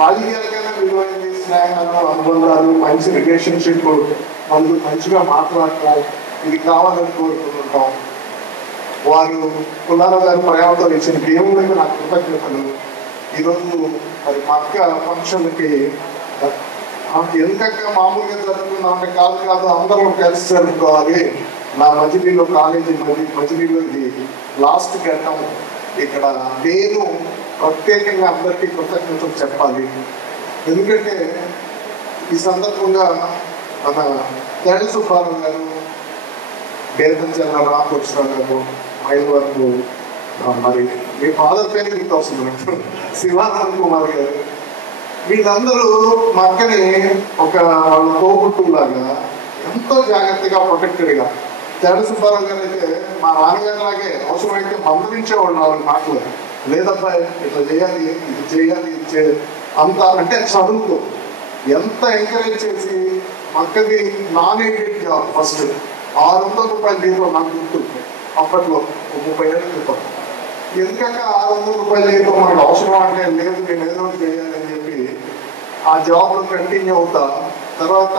రాజకీయాలకైనా విలువైంది స్నేహాలు, అనుబంధాలు, మంచి రిలేషన్షిప్, వాళ్ళు మంచిగా మాట్లాడటం, ఇది కావాలని కోరుకుంటుంటాం. వారు పుల్లారావు గారు ప్రేమతో ఇచ్చిన దేవుళ్ళకి నాకు కృతజ్ఞతలు. ఈరోజు మరి మా అక్క ఫంక్షన్కి ఎందుకంటే మామూలుగా జరుగుతున్నాం అంటే కాదు, అందరం కలిసి జరుపుకోవాలి. నా మజిలీలో కాలేజీ మజిలీలో ఇది లాస్ట్ ఘట్టం. ఇక్కడ నేను ప్రత్యేకంగా అందరికీ కృతజ్ఞతలు చెప్పాలి. ఎందుకంటే ఈ సందర్భంగా మన తేడ సుబ్బారావు గారు, గేదంచల్ల రామకృష్ణరావు గారు, ఐదు వరకు మరి మీ ఫాదర్ పేరు మీకు వస్తుంది, శివానంద్ కుమార్ గారు, వీళ్ళందరూ మా అక్కని ఒక వాళ్ళ తోబుట్టులాగా ఎంతో జాగ్రత్తగా ప్రొటెక్టెడ్గా. తేడ సుబ్బారావు గారు అయితే మా నాన్నగారి లాగే అవసరమైతే మందలించేవాళ్ళు నాలుగు మాటలు. లేదబ్బా ఇట్లా చేయాలి, ఇది చేయాలి, ఇది చేయాలి అంత అంటే చదువుతో ఎంత ఎంకరేజ్ చేసి అక్కది నాన్ ఎయిడెడ్ జాబ్ ఫస్ట్ 600 రూపాయలు జీతం నాకు గుర్తుంది అప్పట్లో 30 ఏళ్ళ క్రితం. ఎందుకంటే 600 రూపాయలు జీతం మనకు అవసరం అంటే లేదు, నేను ఏదో చేయాలని చెప్పి ఆ జాబ్లో కంటిన్యూ అవుతా. తర్వాత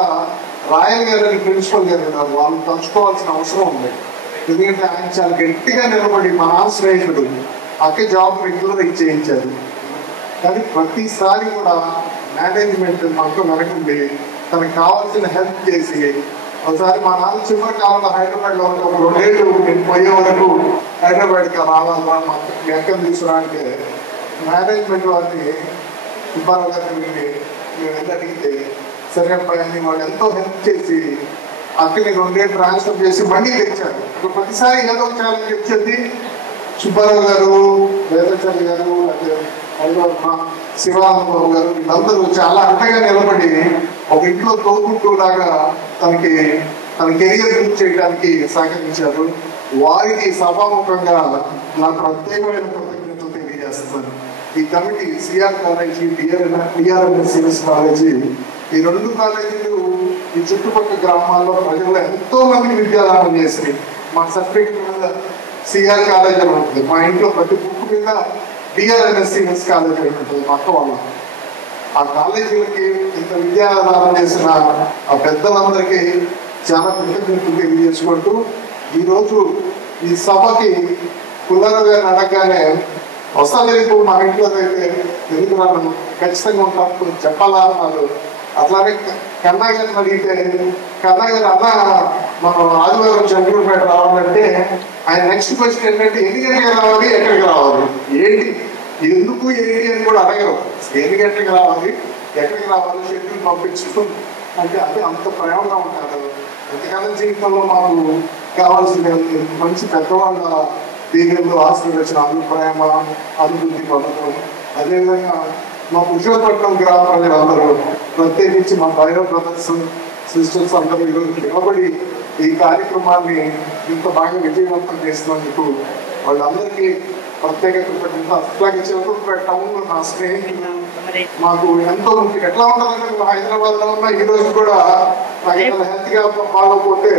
రాయల్ గారు ప్రిన్సిపల్ గారు ఉన్నారు, వాళ్ళు తలుచుకోవాల్సిన అవసరం ఉంది. ఎందుకంటే ఆయన చాలా గట్టిగా నిలబడి మా నాన్న స్నేహితుడు అక్క జాబ్ రెగ్యులర్ ఇచ్చేయించారు. కానీ ప్రతిసారి కూడా మేనేజ్మెంట్ మాకు వెనకుండి తనకు కావాల్సిన హెల్ప్ చేసి, ఒకసారి మా నాన్న చివరి కాలంలో హైదరాబాద్లో ఒక 2 ఏళ్ళు నేను పోయే వరకు హైదరాబాద్కి రావాలా మా ఎక్కని తీసుకురా అంటే మేనేజ్మెంట్ వారిని సుబ్బారావు గారిని మేము వెళ్ళి అడిగితే సరే అబ్బాయి వాళ్ళు ఎంతో హెల్ప్ చేసి అక్కడిని 2 ఏళ్ళు ట్రాన్స్ఫర్ చేసి మళ్ళీ తెచ్చారు. ప్రతిసారి ఏదో ఒక ఛాలెంజ్ వచ్చేది. సుబ్బారావు గారు, వేదాచార్య గారు, శివానందరావు గారు వీళ్ళందరూ చాలా అండగా నిలబడి ఒక ఇంట్లో తోబుట్టులాగా తన కెరియర్ బిల్డ్ చేయడానికి సహకరించారు. వారికి సభాముఖంగా నా ప్రత్యేకమైన కృతజ్ఞతలు తెలియజేస్తున్నాను. ఈ కమిటీ సిఆర్ కాలేజీ, డిఆర్ఎంఎస్ కాలేజీ, ఈ 2 కాలేజీలు ఈ చుట్టుపక్కల గ్రామాల్లో ప్రజలు ఎంతో మంది విద్యాదానం చేసి మా సర్టిఫికెట్ మీద సిఆర్ కాలేజ్ అని ఉంటుంది. మా ఇంట్లో ప్రతి బుక్ మీద డిఆర్ఎన్ఎస్ కాలేజ్ అని ఉంటుంది మా అక్క వాళ్ళ. ఆ కాలేజీలకి ఇంత విద్యాదానం చేసిన ఆ పెద్దలందరికీ చాలా కృతజ్ఞతలు తెలియజేసుకుంటూ ఈరోజు ఈ సభకి పుల్లారావు గారిని అడగగానే వస్తాను ఇప్పుడు మా ఇంట్లో అయితే ఎందుకు రాను ఖచ్చితంగా ఉంటాను చెప్పాలా అన్నారు. అట్లానే కన్నా గారిని అడిగితే కన్నా గారు అన్న మనం ఆదివారం చంద్రపేట రావాలంటే ఆయన నెక్స్ట్ క్వశ్చన్ ఏంటంటే ఎన్ని గంటలకు రావాలి, ఎక్కడికి రావాలి, ఏంటి ఎందుకు ఏంటి అని కూడా అడగరు. ఎన్ని గంటలకు రావాలి, ఎక్కడికి రావాలి, షెడ్యూల్ పంపించడం అంటే అదే అంత ప్రేమగా ఉంటారు. ఎంతకాలం జీవితంలో మాకు కావాల్సిన మంచి పెద్దవాళ్ళ దీనిలో ఆశీర్వచనాలు, ప్రేమ, అభివృద్ధి పొందడం. అదేవిధంగా మా పురుషోత్పట్నం గ్రామ ప్రజలందరూ ప్రత్యేకించి మా బయో బ్రదర్స్ సిస్టర్స్ అందరూ ఈరోజు నిలబడి ఈ కార్యక్రమాన్ని ఇంత బాగా విజయవంతం చేసినందుకు వాళ్ళందరికీ ప్రత్యేక కృతజ్ఞత. అట్లాగే చిలకలూరుపేట టౌన్ లో నా స్నేహితులు మాకు ఎంతో ముఖ్యం. ఎట్లా ఉంటుందంటే హైదరాబాద్ లో ఉన్న ఈ రోజు కూడా నాకు ఏదైనా హెల్త్ గా బాగోకపోతే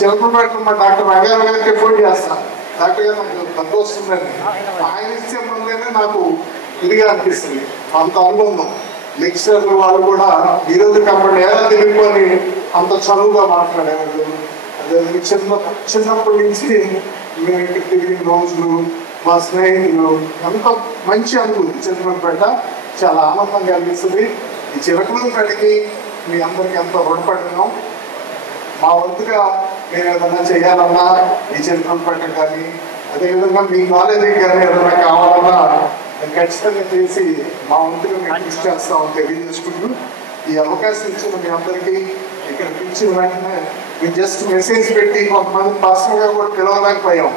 చిలకలూరుపేటలో మా డాక్టర్ రంగారావు గారికి ఫోన్ చేస్తాను, డాక్టర్ గారు నాకు దగ్గు వస్తుందని. ఆయన ఇచ్చే ముందేనే నాకు ఇదిగా అనిపిస్తుంది. అంత అనుబంధం. లెక్చరర్లు వాళ్ళు కూడా ఈరోజు కాబట్టి ఎలా తెలియకొని అంత చదువుగా మాట్లాడేవాళ్ళు. అదే చిన్నప్పటి నుంచి మేము ఇక్కడ తిరిగిన రోజులు, మా స్నేహితులు ఎంత మంచి అనుభూతి. చిలకలూరుపేట చాలా ఆనందంగా అనిపిస్తుంది. ఈ చిలకలూరుపేటకి మీ అందరికి ఎంతో రుణపడినాం. మా వంతుగా మీరు ఏదైనా చేయాలన్నా ఈ చిల్డ్రన్ పట్టం కానీ అదేవిధంగా మీ కాలేజీకి కానీ ఏదైనా కావాలన్నా మేము ఖచ్చితంగా చేసి మా వంతుగా మేము కృషి చేస్తామని తెలియజేసుకుంటూ ఈ అవకాశం ఇచ్చిన మీ అందరికీ ఇక్కడ పిలిచిన వెంటనే మేము జస్ట్ మెసేజ్ పెట్టి కొంతమంది పర్సనల్గా కూడా పిలవలేకపోయాం.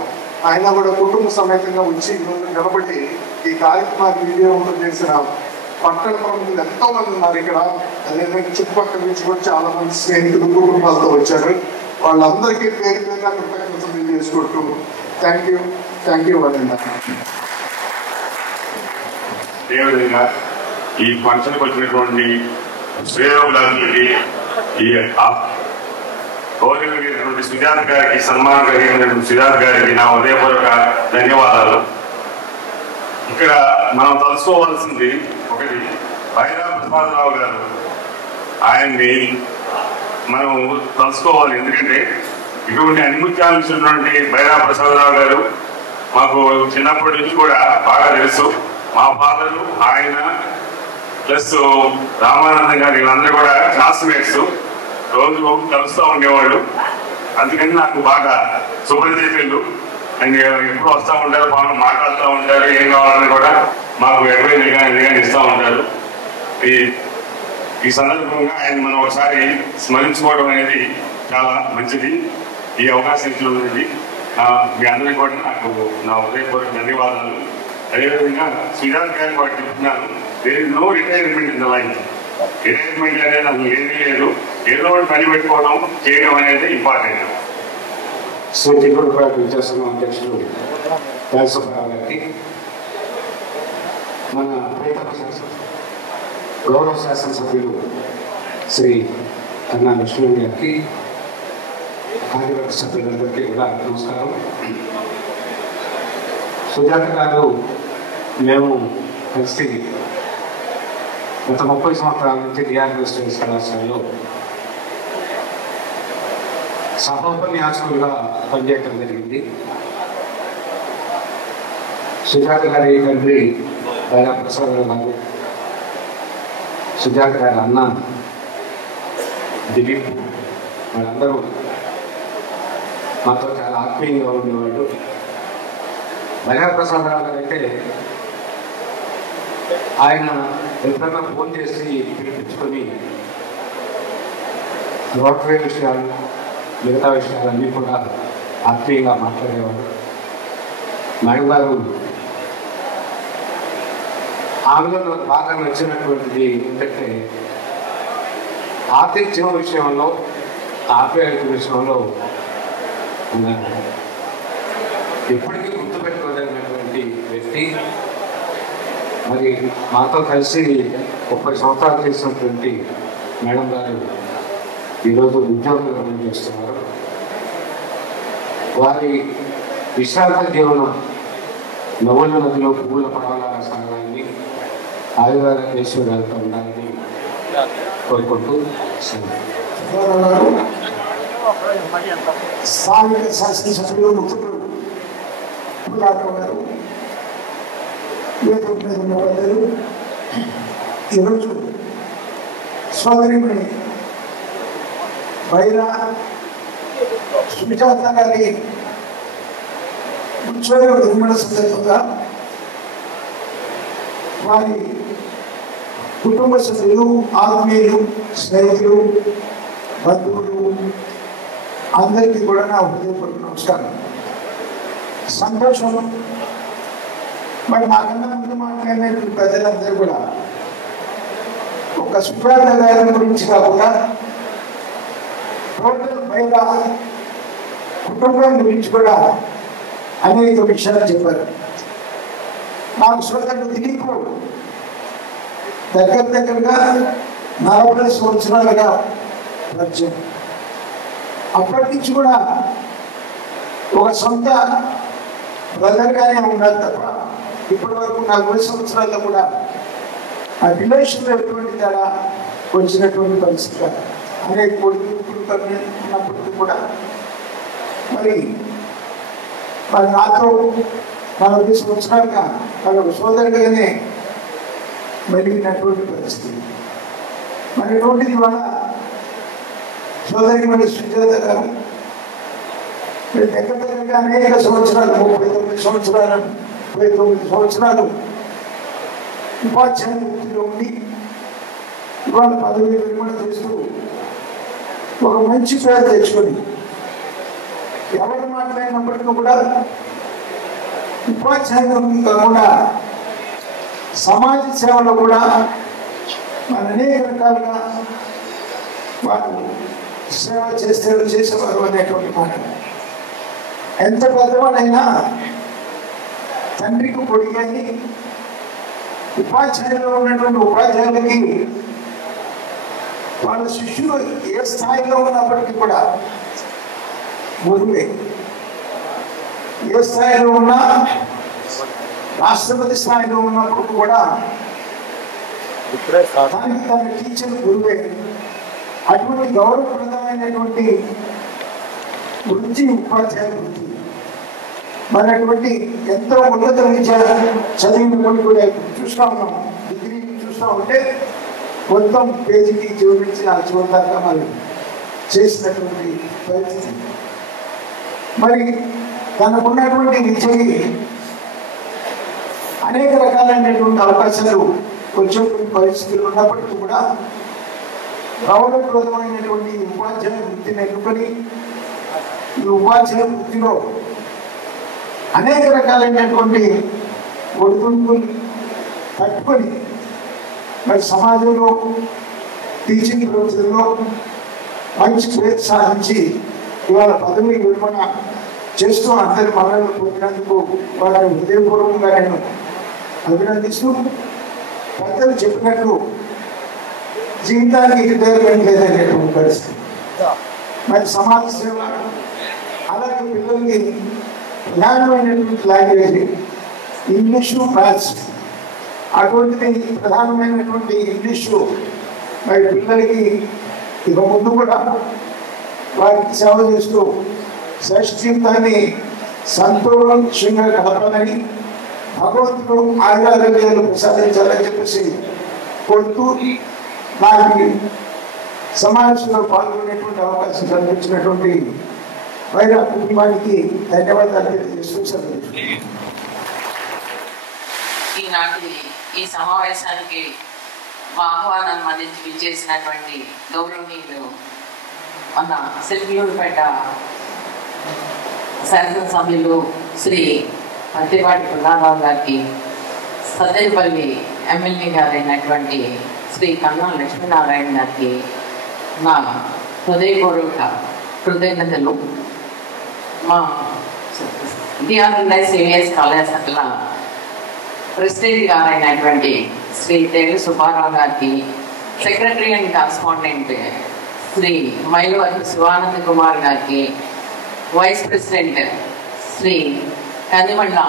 ఆయన కూడా కుటుంబ సమేతంగా వచ్చి ఈరోజు నిలబడి ఈ కార్యక్రమాన్ని విజయవంతం చేసిన పట్టణ ప్రముఖులు ఎంతో మంది ఉన్నారు ఇక్కడ. అదేవిధంగా చుట్టుపక్కల నుంచి కూడా చాలా మంది స్నేహితులు కుటుంబాలతో వచ్చారు. వాళ్ళందరికీ పేరు పేరుగా కృతజ్ఞతలు తెలియజేసుకుంటూ థ్యాంక్ యూ వరండా. అదేవిధంగా ఈ ఫంక్షన్కి వచ్చినటువంటి శ్రేయోభిలాషులకి ఈ గౌరవించినటువంటి సుజాత గారికి, సన్మానం కలిగినటువంటి సుజాత గారికి నా హృదయపూర్వక ధన్యవాదాలు. ఇక్కడ మనం తలుసుకోవాల్సింది ఒకటి, బైరా ప్రసాదరావు గారు. ఆయన్ని మనం తలుసుకోవాలి. ఎందుకంటే ఇటువంటి అనిముత్యాలు ఇచ్చినటువంటి బైరా ప్రసాదరావు గారు మాకు చిన్నప్పటి నుంచి కూడా బాగా తెలుసు. మా ఫాదరు, ఆయన ప్లస్ రామానందం గారు వీళ్ళందరూ కూడా క్లాస్మేట్స్. రోజు కలుస్తూ ఉండేవాళ్ళు. అందుకని నాకు బాగా సుపరిచితులు. అండ్ ఎప్పుడు వస్తూ ఉంటారు, బాగా మాట్లాడుతూ ఉంటారు. ఏం కావాలని కూడా మాకు అడ్వైజర్గా ఇస్తూ ఉంటారు. ఈ సందర్భంగా ఆయన మనం ఒకసారి స్మరించుకోవడం అనేది చాలా మంచిది. ఈ అవకాశం ఇచ్చినది మీ అందరికీ కూడా నాకు నా హృదయపూర్వక ధన్యవాదాలు. అదేవిధంగా సుజాత్ గారికి వాటి చెప్తున్నాను, there is no retirement in the life. Retirement అనేది నాకు లేనే లేదు. ఏదో పని పెట్టుకోవడం, చేయడం అనేది ఇంపార్టెంట్. శ్రీతిగుడిపాటి విద్యాసంఘం అధ్యక్షుడు రాజసుబ్బారావు గారికి, మన గౌరవ శాసనసభ్యులు శ్రీ కన్నా లక్ష్మణ్ గారికి, కార్యవర్గ సభ్యులందరికీ కూడా నమస్కారం. సుజాత గారు మేము కలిసి గత 30 సంవత్సరాల నుంచి డిఆర్ఎస్ స్టడీస్ కళాశాలలో సహోపన్యాసకులుగా పనిచేయడం జరిగింది. సుజాత గారి తండ్రి బైరా ప్రసాదరావు గారు, సుజాత గారి అన్న దిలీప్, వాళ్ళందరూ మాతో చాలా ఆత్మీయంగా ఉండేవాళ్ళు. బైరా ప్రసాదరావు గారు అయితే ఆయన ఎప్పుడైనా ఫోన్ చేసి పిలిపించుకొని రోటరీ విషయాలు, మిగతా విషయాలన్నీ కూడా ఆత్మీయంగా మాట్లాడేవాడు. మేడం గారు ఆమెలో బాగా నచ్చినటువంటిది ఏంటంటే ఆతిథ్యం విషయంలో, ఆప్యాయత విషయంలో ఎప్పటికీ గుర్తుపెట్టుకోదగినటువంటి వ్యక్తి. మరి మాతో కలిసి 30 సంవత్సరాలు చేసినటువంటి మేడం గారు ఈరోజు ఉద్యోగంలో పనిచేస్తున్నారు. వారి విశాఖ జీవనం నవ్వుల నదిలో పువ్వుల పడవల సాగాన్ని ఆయుర్వేదేశ్వరాలతో ఉండాలని కోరుకుంటూ స్థానిక శాసనసభ్యులు ముఖ్యులు పుల్లారావు గారు, వేదిక మీద ఉన్న పెద్దలు, ఈరోజు సోదరిమణి బైరా సుజాత గారి ఉత్సవ నిర్మల సందర్భంగా వారి కుటుంబ సభ్యులు, ఆత్మీయులు, స్నేహితులు, బంధువులు అందరికీ కూడా నా హృదయపూర్వక నమస్కారం. సంతోషం. మరి నాకన్నా ముందు మాట్లాడినటువంటి ప్రజలందరూ కూడా ఒక సుజాత గారి గురించి కాకుండా టోటల్ బైరా కుటుంబం గురించి కూడా అనేక విషయాలు చెప్పారు. నాకు సోదరుడు దిలీప్ దగ్గరగా 40 సంవత్సరాలుగా పరిచయం. అప్పటి నుంచి కూడా ఒక సొంత బ్రదర్గానే ఉన్నారు తప్ప ఇప్పటి వరకు 40 సంవత్సరాల్లో కూడా ఆ రిలేషన్లో ఎటువంటి తేడా వచ్చినటువంటి పరిస్థితి కాదు. అనేక కొడుకులు ఉన్నప్పటికీ కూడా మరి నాతో 40 సంవత్సరాలుగా ఒక సోదరుడిగానే మెలిగినటువంటి పరిస్థితి. మరి ఇటువంటిది వల్ల సోదరిమణి సుజాత గారు దగ్గరగా అనేక సంవత్సరాలు 39 సంవత్సరాలు ఉపాధ్యాయ వృత్తిలో ఉండి ఇవాళ పదవి విరమణ చేస్తూ ఒక మంచి పేరు తెచ్చుకొని ఎవరు మాట్లాడినప్పటికీ కూడా ఉపాధ్యాయ వృత్తి కాకుండా సమాజ సేవలో కూడా మన అనేక రకాలుగా వారు సేవ చేసేవారు అనేటువంటి మాట. ఎంత పెద్దవాడైనా తండ్రికి పొడిగాని ఉపాధ్యాయులు ఉన్నటువంటి ఉపాధ్యాయులకి వాళ్ళ శిష్యులు ఏ స్థాయిలో ఉన్నప్పటికీ కూడా గురువే. ఏ స్థాయిలో ఉన్నా రాష్ట్రపతి స్థాయిలో ఉన్నప్పుడు కూడా దానికి తన టీచర్ గురువే. అటువంటి గౌరవప్రదమైనటువంటి వృత్తి ఉపాధ్యాయ వృత్తి. మరి అటువంటి ఎంతో ఉన్నత విద్య చదివినప్పుడు కూడా చూస్తూ ఉన్నాం. డిగ్రీ చూస్తూ ఉంటే మొత్తం పేజీకి చివరించి ఆ చివరి దాకా మరి చేసినటువంటి పరిస్థితి. మరి తనకున్నటువంటి విద్యకి అనేక రకాలైనటువంటి అవకాశాలు వచ్చేటువంటి పరిస్థితులు ఉన్నప్పటికీ కూడా గౌరవప్రదమైనటువంటి ఉపాధ్యాయ వృత్తిని ఎన్నుకొని ఈ ఉపాధ్యాయ వృత్తిలో అనేక రకాలైనటువంటి ఒడిదుడుకులు తట్టుకొని మరి సమాజంలో టీచింగ్ ప్రొఫెషన్లో మంచి పేరు సాధించి ఇవాళ పదవి విరమణ చేస్తూ అందరి మరణాలు పొందినందుకు వారిని హృదయపూర్వకంగా నేను అభినందిస్తూ, పెద్దలు చెప్పినట్లు జీవితానికి రిటైర్మెంట్ లేదనేటువంటి పరిస్థితి. మరి సమాజ సేవ, అలాగే పిల్లలకి ప్రధానమైనటువంటి లాంగ్వేజ్ ఇంగ్లీషు, మ్యాథ్స్. అటువంటిది ప్రధానమైనటువంటి ఇంగ్లీషు మరి పిల్లలకి ఇక ముందు కూడా వారికి సేవ చేస్తూ శ్రేష్ఠ జీవితాన్ని సంతోషంగా గడపాలని భగవంతుడు ఆయురారోగ్యాలు ప్రసాదించాలని చెప్పేసి కోరుతూ నాకు సమావేశంలో పాల్గొనేటువంటి అవకాశం కల్పించినటువంటి వైరా కుటుంబానికి ధన్యవాదాలు తెలియజేస్తూ సెలవు. ఈనాటి ఈ సమావేశానికి మా ఆహ్వానాన్ని అందించి విచ్చేసినటువంటి గౌరవనీయులు మన సిల్వియూరుపేట శాసనసభ్యులు శ్రీ పత్తిపాటి పుల్లారావు గారికి, సత్తెనపల్లి ఎమ్మెల్యే గారైనటువంటి శ్రీ కన్నా లక్ష్మీనారాయణ గారికి నా హృదయపూర్వక కృతజ్ఞతలు. మా డిఆర్ఎన్ఐ సివిఎస్ కళాశాల ప్రెసిడెంట్ గారైనటువంటి శ్రీ తెలుగు సుబ్బారావు గారికి, secretary and correspondent Shri Mylavarapu Sivananda Kumar గారికి, వైస్ ప్రెసిడెంట్ శ్రీ కందిమళ్ళ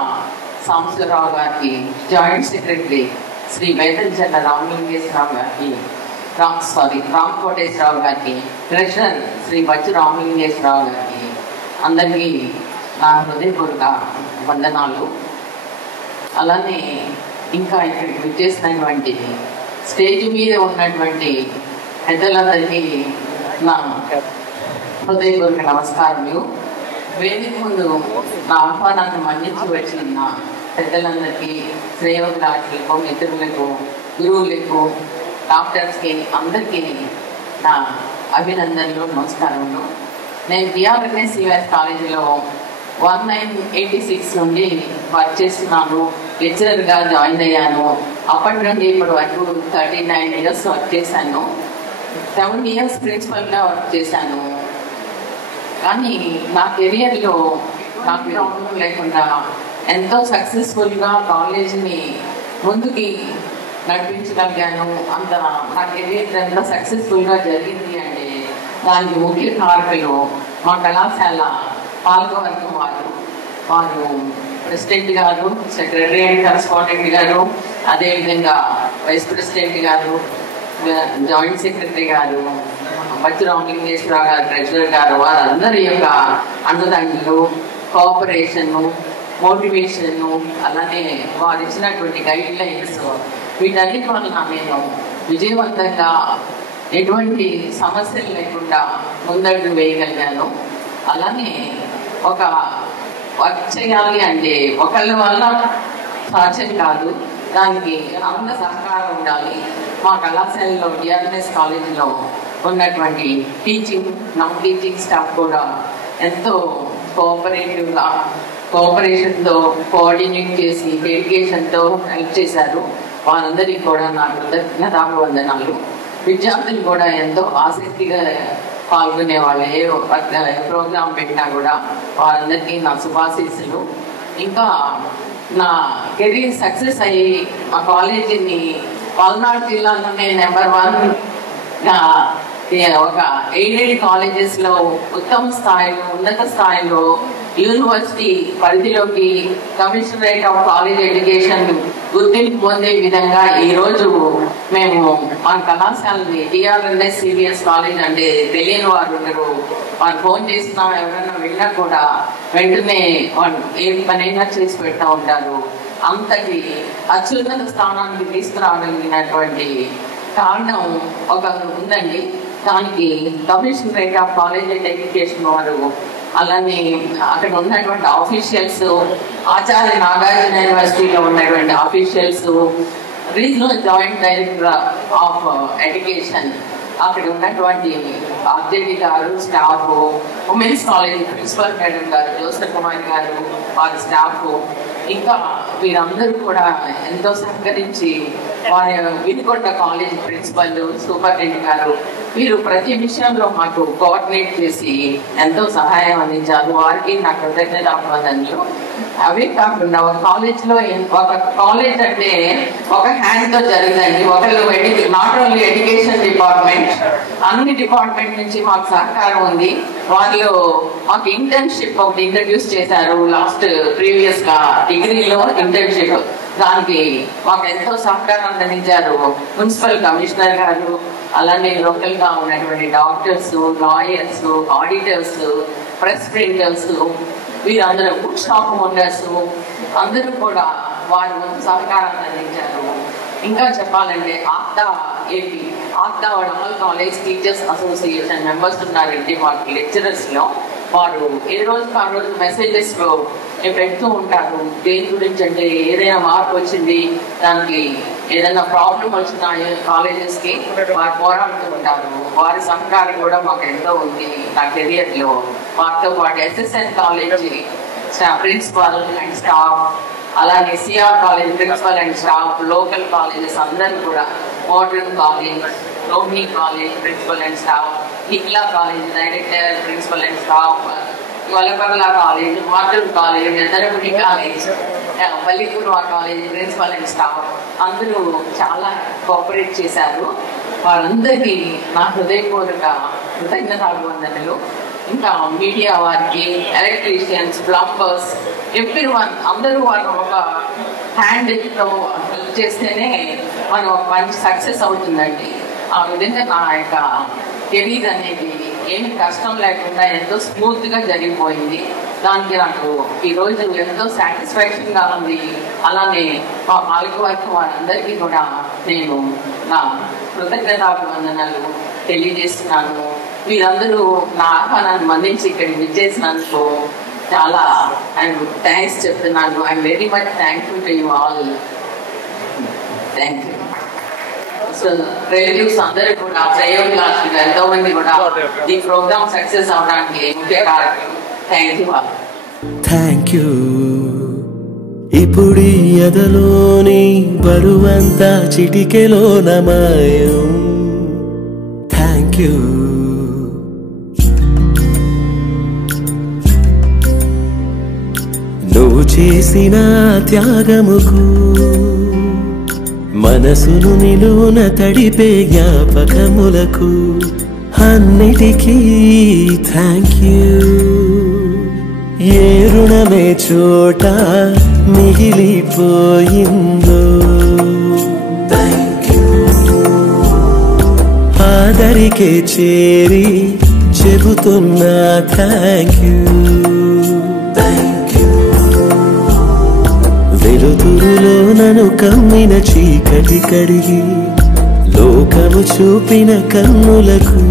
సాంబశివరావు గారికి, జాయింట్ సెక్రటరీ శ్రీ వేదంచర్ల రామలింగేశ్వరరావు గారికి, రామ్ కోటేశ్వరరావు గారికి, ట్రెజరర్ శ్రీ బచ్చు రామలింగేశ్వరరావు గారికి అందరికీ నా హృదయపూర్వక వందనాలు. అలానే ఇంకా ఇక్కడికి విచ్చేసినటువంటి స్టేజ్ మీద ఉన్నటువంటి పెద్దలందరికీ నా హృదయపూర్వక నమస్కారములు. వేదిక ముందు నా ఆహ్వానాన్ని మన్నించి వచ్చిన పెద్దలందరికీ, శ్రేయోభిలాషులకు, మిత్రులకు, గురువులకు, డాక్టర్స్కి అందరికీ నా అభినందనలు, నమస్కారములు. నేను డిఆర్ఎన్ఐ సివిఎస్ కాలేజీలో 1986 నుండి వర్క్ చేస్తున్నాను. లెక్చరర్గా జాయిన్ అయ్యాను. అప్పటి నుండి ఇప్పటి వరకు 39 ఇయర్స్ వర్క్ చేశాను. 7 ఇయర్స్ ప్రిన్సిపల్గా వర్క్ చేశాను. కానీ నా కెరియర్లో నాకు ప్రాబ్లం లేకుండా ఎంతో సక్సెస్ఫుల్గా కాలేజీని ముందుకి నడిపించగలిగాను. అంత నా కెరియర్ ఎంత సక్సెస్ఫుల్గా జరిగింది అంటే దానికి ముఖ్య కారకులు మా కళాశాల పాల్గొవర్గం వారు ప్రెసిడెంట్ గారు, సెక్రటరీ అండ్ కరస్పాండెంట్ గారు, అదేవిధంగా వైస్ ప్రెసిడెంట్ గారు, జాయింట్ సెక్రటరీ గారు, బచ్చు రామలింగేశ్వరరావు గారు, ట్రెజరర్ గారు, వారందరి యొక్క అండదండలు, కోఆపరేషను, మోటివేషను, అలానే వారు ఇచ్చినటువంటి గైడ్ లైన్స్, వీటన్నిటి వలన నేను విజయవంతంగా ఎటువంటి సమస్యలు లేకుండా ముందడుగు వేయగలిగాను. అలానే ఒక వర్క్ చేయాలి అంటే ఒకళ్ళ వల్ల సాధ్యం కాదు, దానికి అందరి సహకారం ఉండాలి. మా కళాశాలలో డిఆర్ఎస్ కాలేజీలో ఉన్నటువంటి టీచింగ్ నాన్ టీచింగ్ స్టాఫ్ కూడా ఎంతో కోఆపరేషన్తో కోఆర్డినేట్ చేసి డెడికేషన్తో హెల్ప్ చేశారు. వారందరికీ కూడా నా కృతజ్ఞతాభివందనాలు. విద్యార్థులు కూడా ఎంతో ఆసక్తిగా పాల్గొనే వాళ్ళు, ఏ ప్రోగ్రాం పెట్టినా కూడా వారందరికీ నా శుభాశీస్సులు. ఇంకా నా కెరీర్ సక్సెస్ అయ్యి మా కాలేజీని పల్నాడు జిల్లాలోనే నెంబర్ 1 ఒక ఎయిడెడ్ కాలేజెస్లో ఉత్తమ స్థాయిలో ఉన్నత స్థాయిలో యూనివర్సిటీ పరిధిలోకి కమిషనరేట్ ఆఫ్ కాలేజ్ ఎడ్యుకేషన్ గుర్తింపు పొందే విధంగా ఈరోజు మేము మన కళాశాలని టిఆర్ఎన్ఎస్ సిబిఎస్ కాలేజ్ అంటే తెలియని వారు ఉండరు. వారు ఫోన్ చేసినా ఎవరైనా వెళ్ళినా కూడా వెంటనే వాళ్ళు ఏ పనైనా చేసి పెడతా ఉంటారు. అంతటి అత్యున్నత స్థానానికి తీసుకురాగలిగినటువంటి కారణం ఒక ఉందండి. దానికి కమిషనరేట్ ఆఫ్ కాలేజ్ ఎడ్యుకేషన్ వారు, అలానే అక్కడ ఉన్నటువంటి ఆఫీషియల్స్, ఆచార్య నాగార్జున యూనివర్సిటీలో ఉన్నటువంటి officials, regional joint director of education, అక్కడ ఉన్నటువంటి ఆర్జేడి గారు, staff, women's college principal madam గారు, జ్యోత్స్న కుమారి గారు, వారి స్టాఫ్, ఇంకా వీరందరూ కూడా ఎంతో సహకరించి వారి వినుకొండ కాలేజ్ ప్రిన్సిపల్, సూపరింటెండెంట్ గారు, వీరు ప్రతి విషయంలో మాకు కోఆర్డినేట్ చేసి ఎంతో సహాయం అందించారు. వారికి నా కృతజ్ఞతాభివందనలు. అవే కాకుండా ఒక కాలేజ్లో ఒక కాలేజ్ అంటే ఒక హ్యాండ్తో జరిగిందండి. ఒకళ్ళు నాట్ ఓన్లీ ఎడ్యుకేషన్ డిపార్ట్మెంట్, అన్ని డిపార్ట్మెంట్ నుంచి మాకు సహకారం ఉంది. వారిలో మాకు ఇంటర్న్షిప్ ఒకటి ఇంట్రడ్యూస్ చేశారు లాస్ట్ ప్రీవియస్ గా డిగ్రీలో ఇంటర్న్షిప్. దానికి మాకు ఎంతో సహకారం అందించారు మున్సిపల్ కమిషనర్ గారు, అలానే లోకల్ గా ఉన్నటువంటి doctors, lawyers, auditors, press printers, వీరందరూ బుక్ షాప్ ఓనర్స్ అందరూ కూడా వారి సహకారాన్ని అందించారు. ఇంకా చెప్పాలంటే ఆర్దా ఏపీ, ఆర్దా all college teachers association members ఉన్నారండి మాకు లెక్చరర్స్ లో. వారు ఏ రోజుకి ఆ రోజు మెసేజెస్ పెడుతూ ఉంటారు. దేని గురించి అంటే ఏదైనా మార్పు వచ్చింది, దానికి ఏదైనా ప్రాబ్లం వచ్చినా కాలేజెస్ కి వారు పోరాడుతూ ఉంటారు. వారి సహకారం కూడా మాకు ఎంతో ఉంది నా కెరియర్ లో. వారితో పాటు SSN college principal and staff, అలానే CR college principal and staff, local colleges అందరూ కూడా, modern college, Rohini college principal and staff, హిక్లా college director principal and staff, Valaparla college, modern college, ఎదరగుడి కాలేజ్, పల్లికుర్వా కాలేజ్ ప్రిన్సిపల్ అండ్ స్టాఫ్ అందరూ చాలా cooperate చేశారు. వారందరికీ నా హృదయపూర్వక కృతజ్ఞతాభివందనలు. ఇంకా మీడియా వారికి, ఎలక్ట్రీషియన్స్, ప్లంబర్స్, ఎవ్రీవన్ అందరూ వాళ్ళు ఒక హ్యాండ్తో హెల్ప్ చేస్తేనే మనం ఒక మంచి సక్సెస్ అవుతుందండి. ఆ విధంగా నా యొక్క కెరీర్ అనేది ఏమి కష్టం లేకుండా ఎంతో స్మూత్గా జరిగిపోయింది. దానికి నాకు ఈరోజు ఎంతో సాటిస్ఫాక్షన్గా ఉంది. అలానే మా పాలకవర్గం వారందరికీ కూడా నేను నా కృతజ్ఞతాభివందనలు తెలియజేస్తున్నాను. మీరందరూ నా ఆహ్వానాన్ని మన్నించి ఇక్కడికి విచ్చేసినందుకు చాలా థ్యాంక్స్ చెప్తున్నాను. I'm very much thankful to you all. Thank you. So relatives అందరూ కూడా, ప్రయోగాలు ఎంతో మంది కూడా ఈ ప్రోగ్రామ్ సక్సెస్ అవడానికి ముఖ్య కారణం. Thank you. Thank you. ఇప్పుడు ఎదలోని బరువంతా చిటికెలో నమాయం. Thank you. నువ్వు చేసిన త్యాగముకు మనసును నిలువున తడిపే జ్ఞాపకములకు అన్నిటికీ థ్యాంక్ యూ. ఏ రుణమే చోట మిగిలిపోయిందో ఆదరికే చేరి చెబుతున్నా థ్యాంక్ యూ. వెలుతురులో నన్ను కమ్మిన చీకటి కడిగి లోకము చూపిన కన్నులకు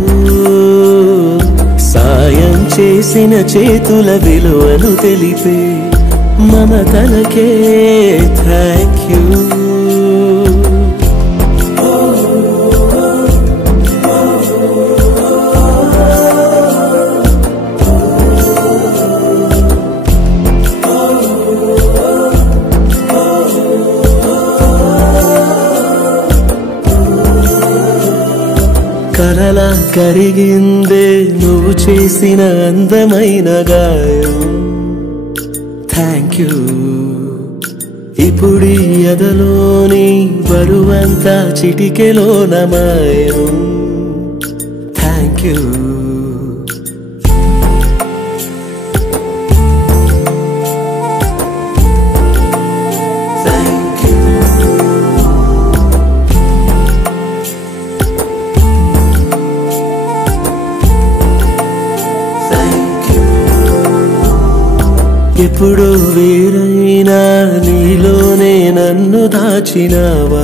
సాయం చేసిన చేతుల విలువను తెలిపే మమతలకే థ్యాంక్ యూ. కలలా కరిగిందే నువ్వు చేసిన అందమైన గాయం థ్యాంక్ యూ. ఇప్పుడీ ఎదలోని బరువంతా చిటికెలో నమాయం థ్యాంక్ యూ. ఎప్పుడు వేరైనా నీలోనే నన్ను దాచినావా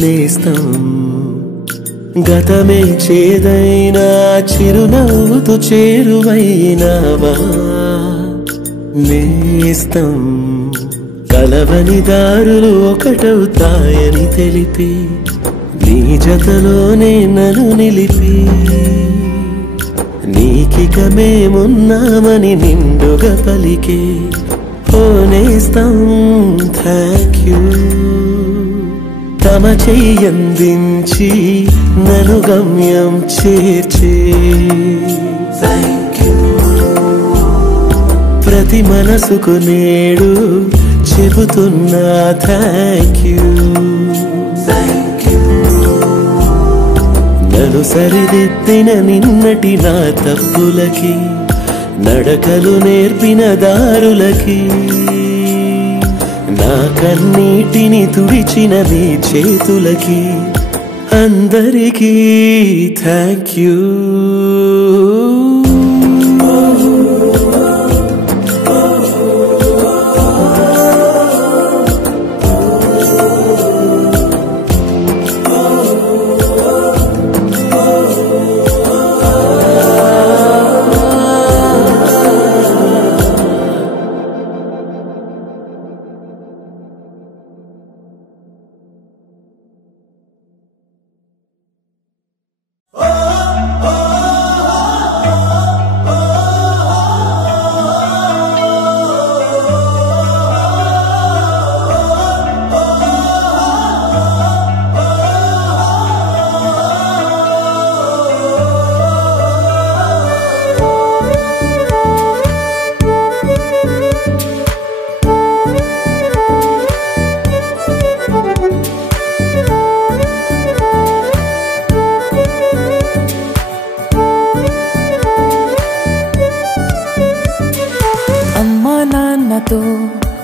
నేస్తం. గతమే చేదైనా చిరునవ్వుతో చేరువైనావా నేస్తం. కలవని దారులు ఒకటవుతాయని తెలిపి నీ జతలోనే నన్ను నిలిపి నీకిక మేమున్నామని నిండుగా పలికే ఓ నేస్తం థ్యాంక్ యూ. తమ చెయ్యందించి నన్ను గమ్యం చేర్చే థ్యాంక్ యూ. ప్రతి మనసుకు నేడు చెబుతున్నా థ్యాంక్ యూ. నన్ను సరిదిద్దిన నిన్నటి నా తప్పులకి నడకలు నేర్పిన దారులకి నా కన్నీటిని తుడిచిన నీ చేతులకి అందరికీ థ్యాంక్ యూ.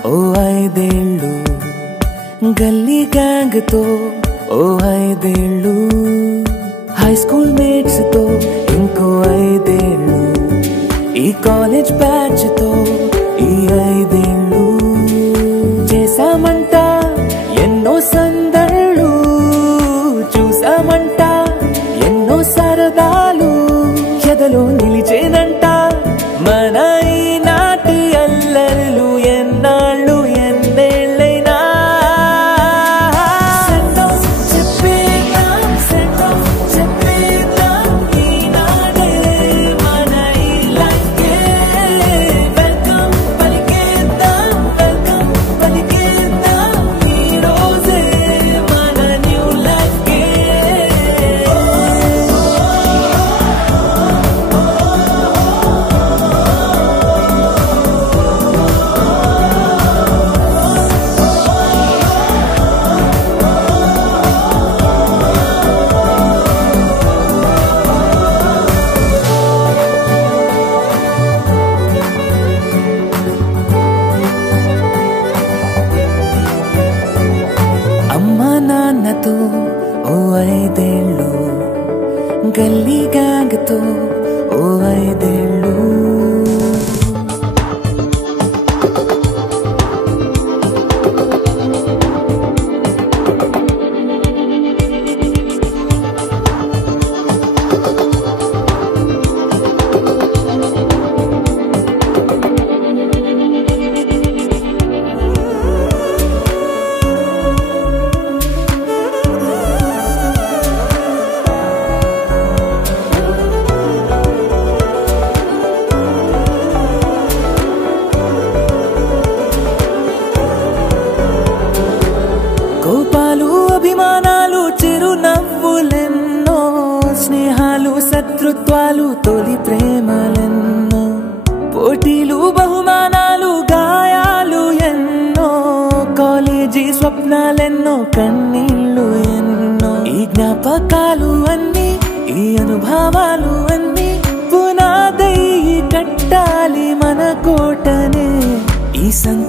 ఓ 5 ఏళ్ళు గల్లీ గ్యాంగ్ తో ఓ 5 ఏళ్ళు హై స్కూల్ మేట్స్ తో ఇంకో 5 ఏళ్ళు ఈ కాలేజ్ బ్యాచ్ తో ఈ 5 ఏళ్ళు చేసామంట ఎన్నో సందళ్ళు చూసామంట ఎన్నో సరదాలు ఎదలో నిలిచేనంట మన ఈనాటి అల్లర్లు ఎన్నాళ్ళు ఎన్నేళ్ళైనా చెప్పేద్దాం ఈనాడే మన ఈ లైఫ్కే వెల్కమ్ పలికేద్దాం ఈ రోజే మన న్యూ లైఫ్కే అమ్మా నాన్నతో ఓ 5 ఏళ్ళు గల్లీ గ్యాంగ్ తో ఓ 5 ఏళ్ళు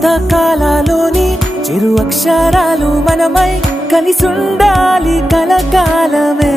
పుస్తకాలలోని చిరు అక్షరాలు మనమై కలిసుండాలి కలకాలమే.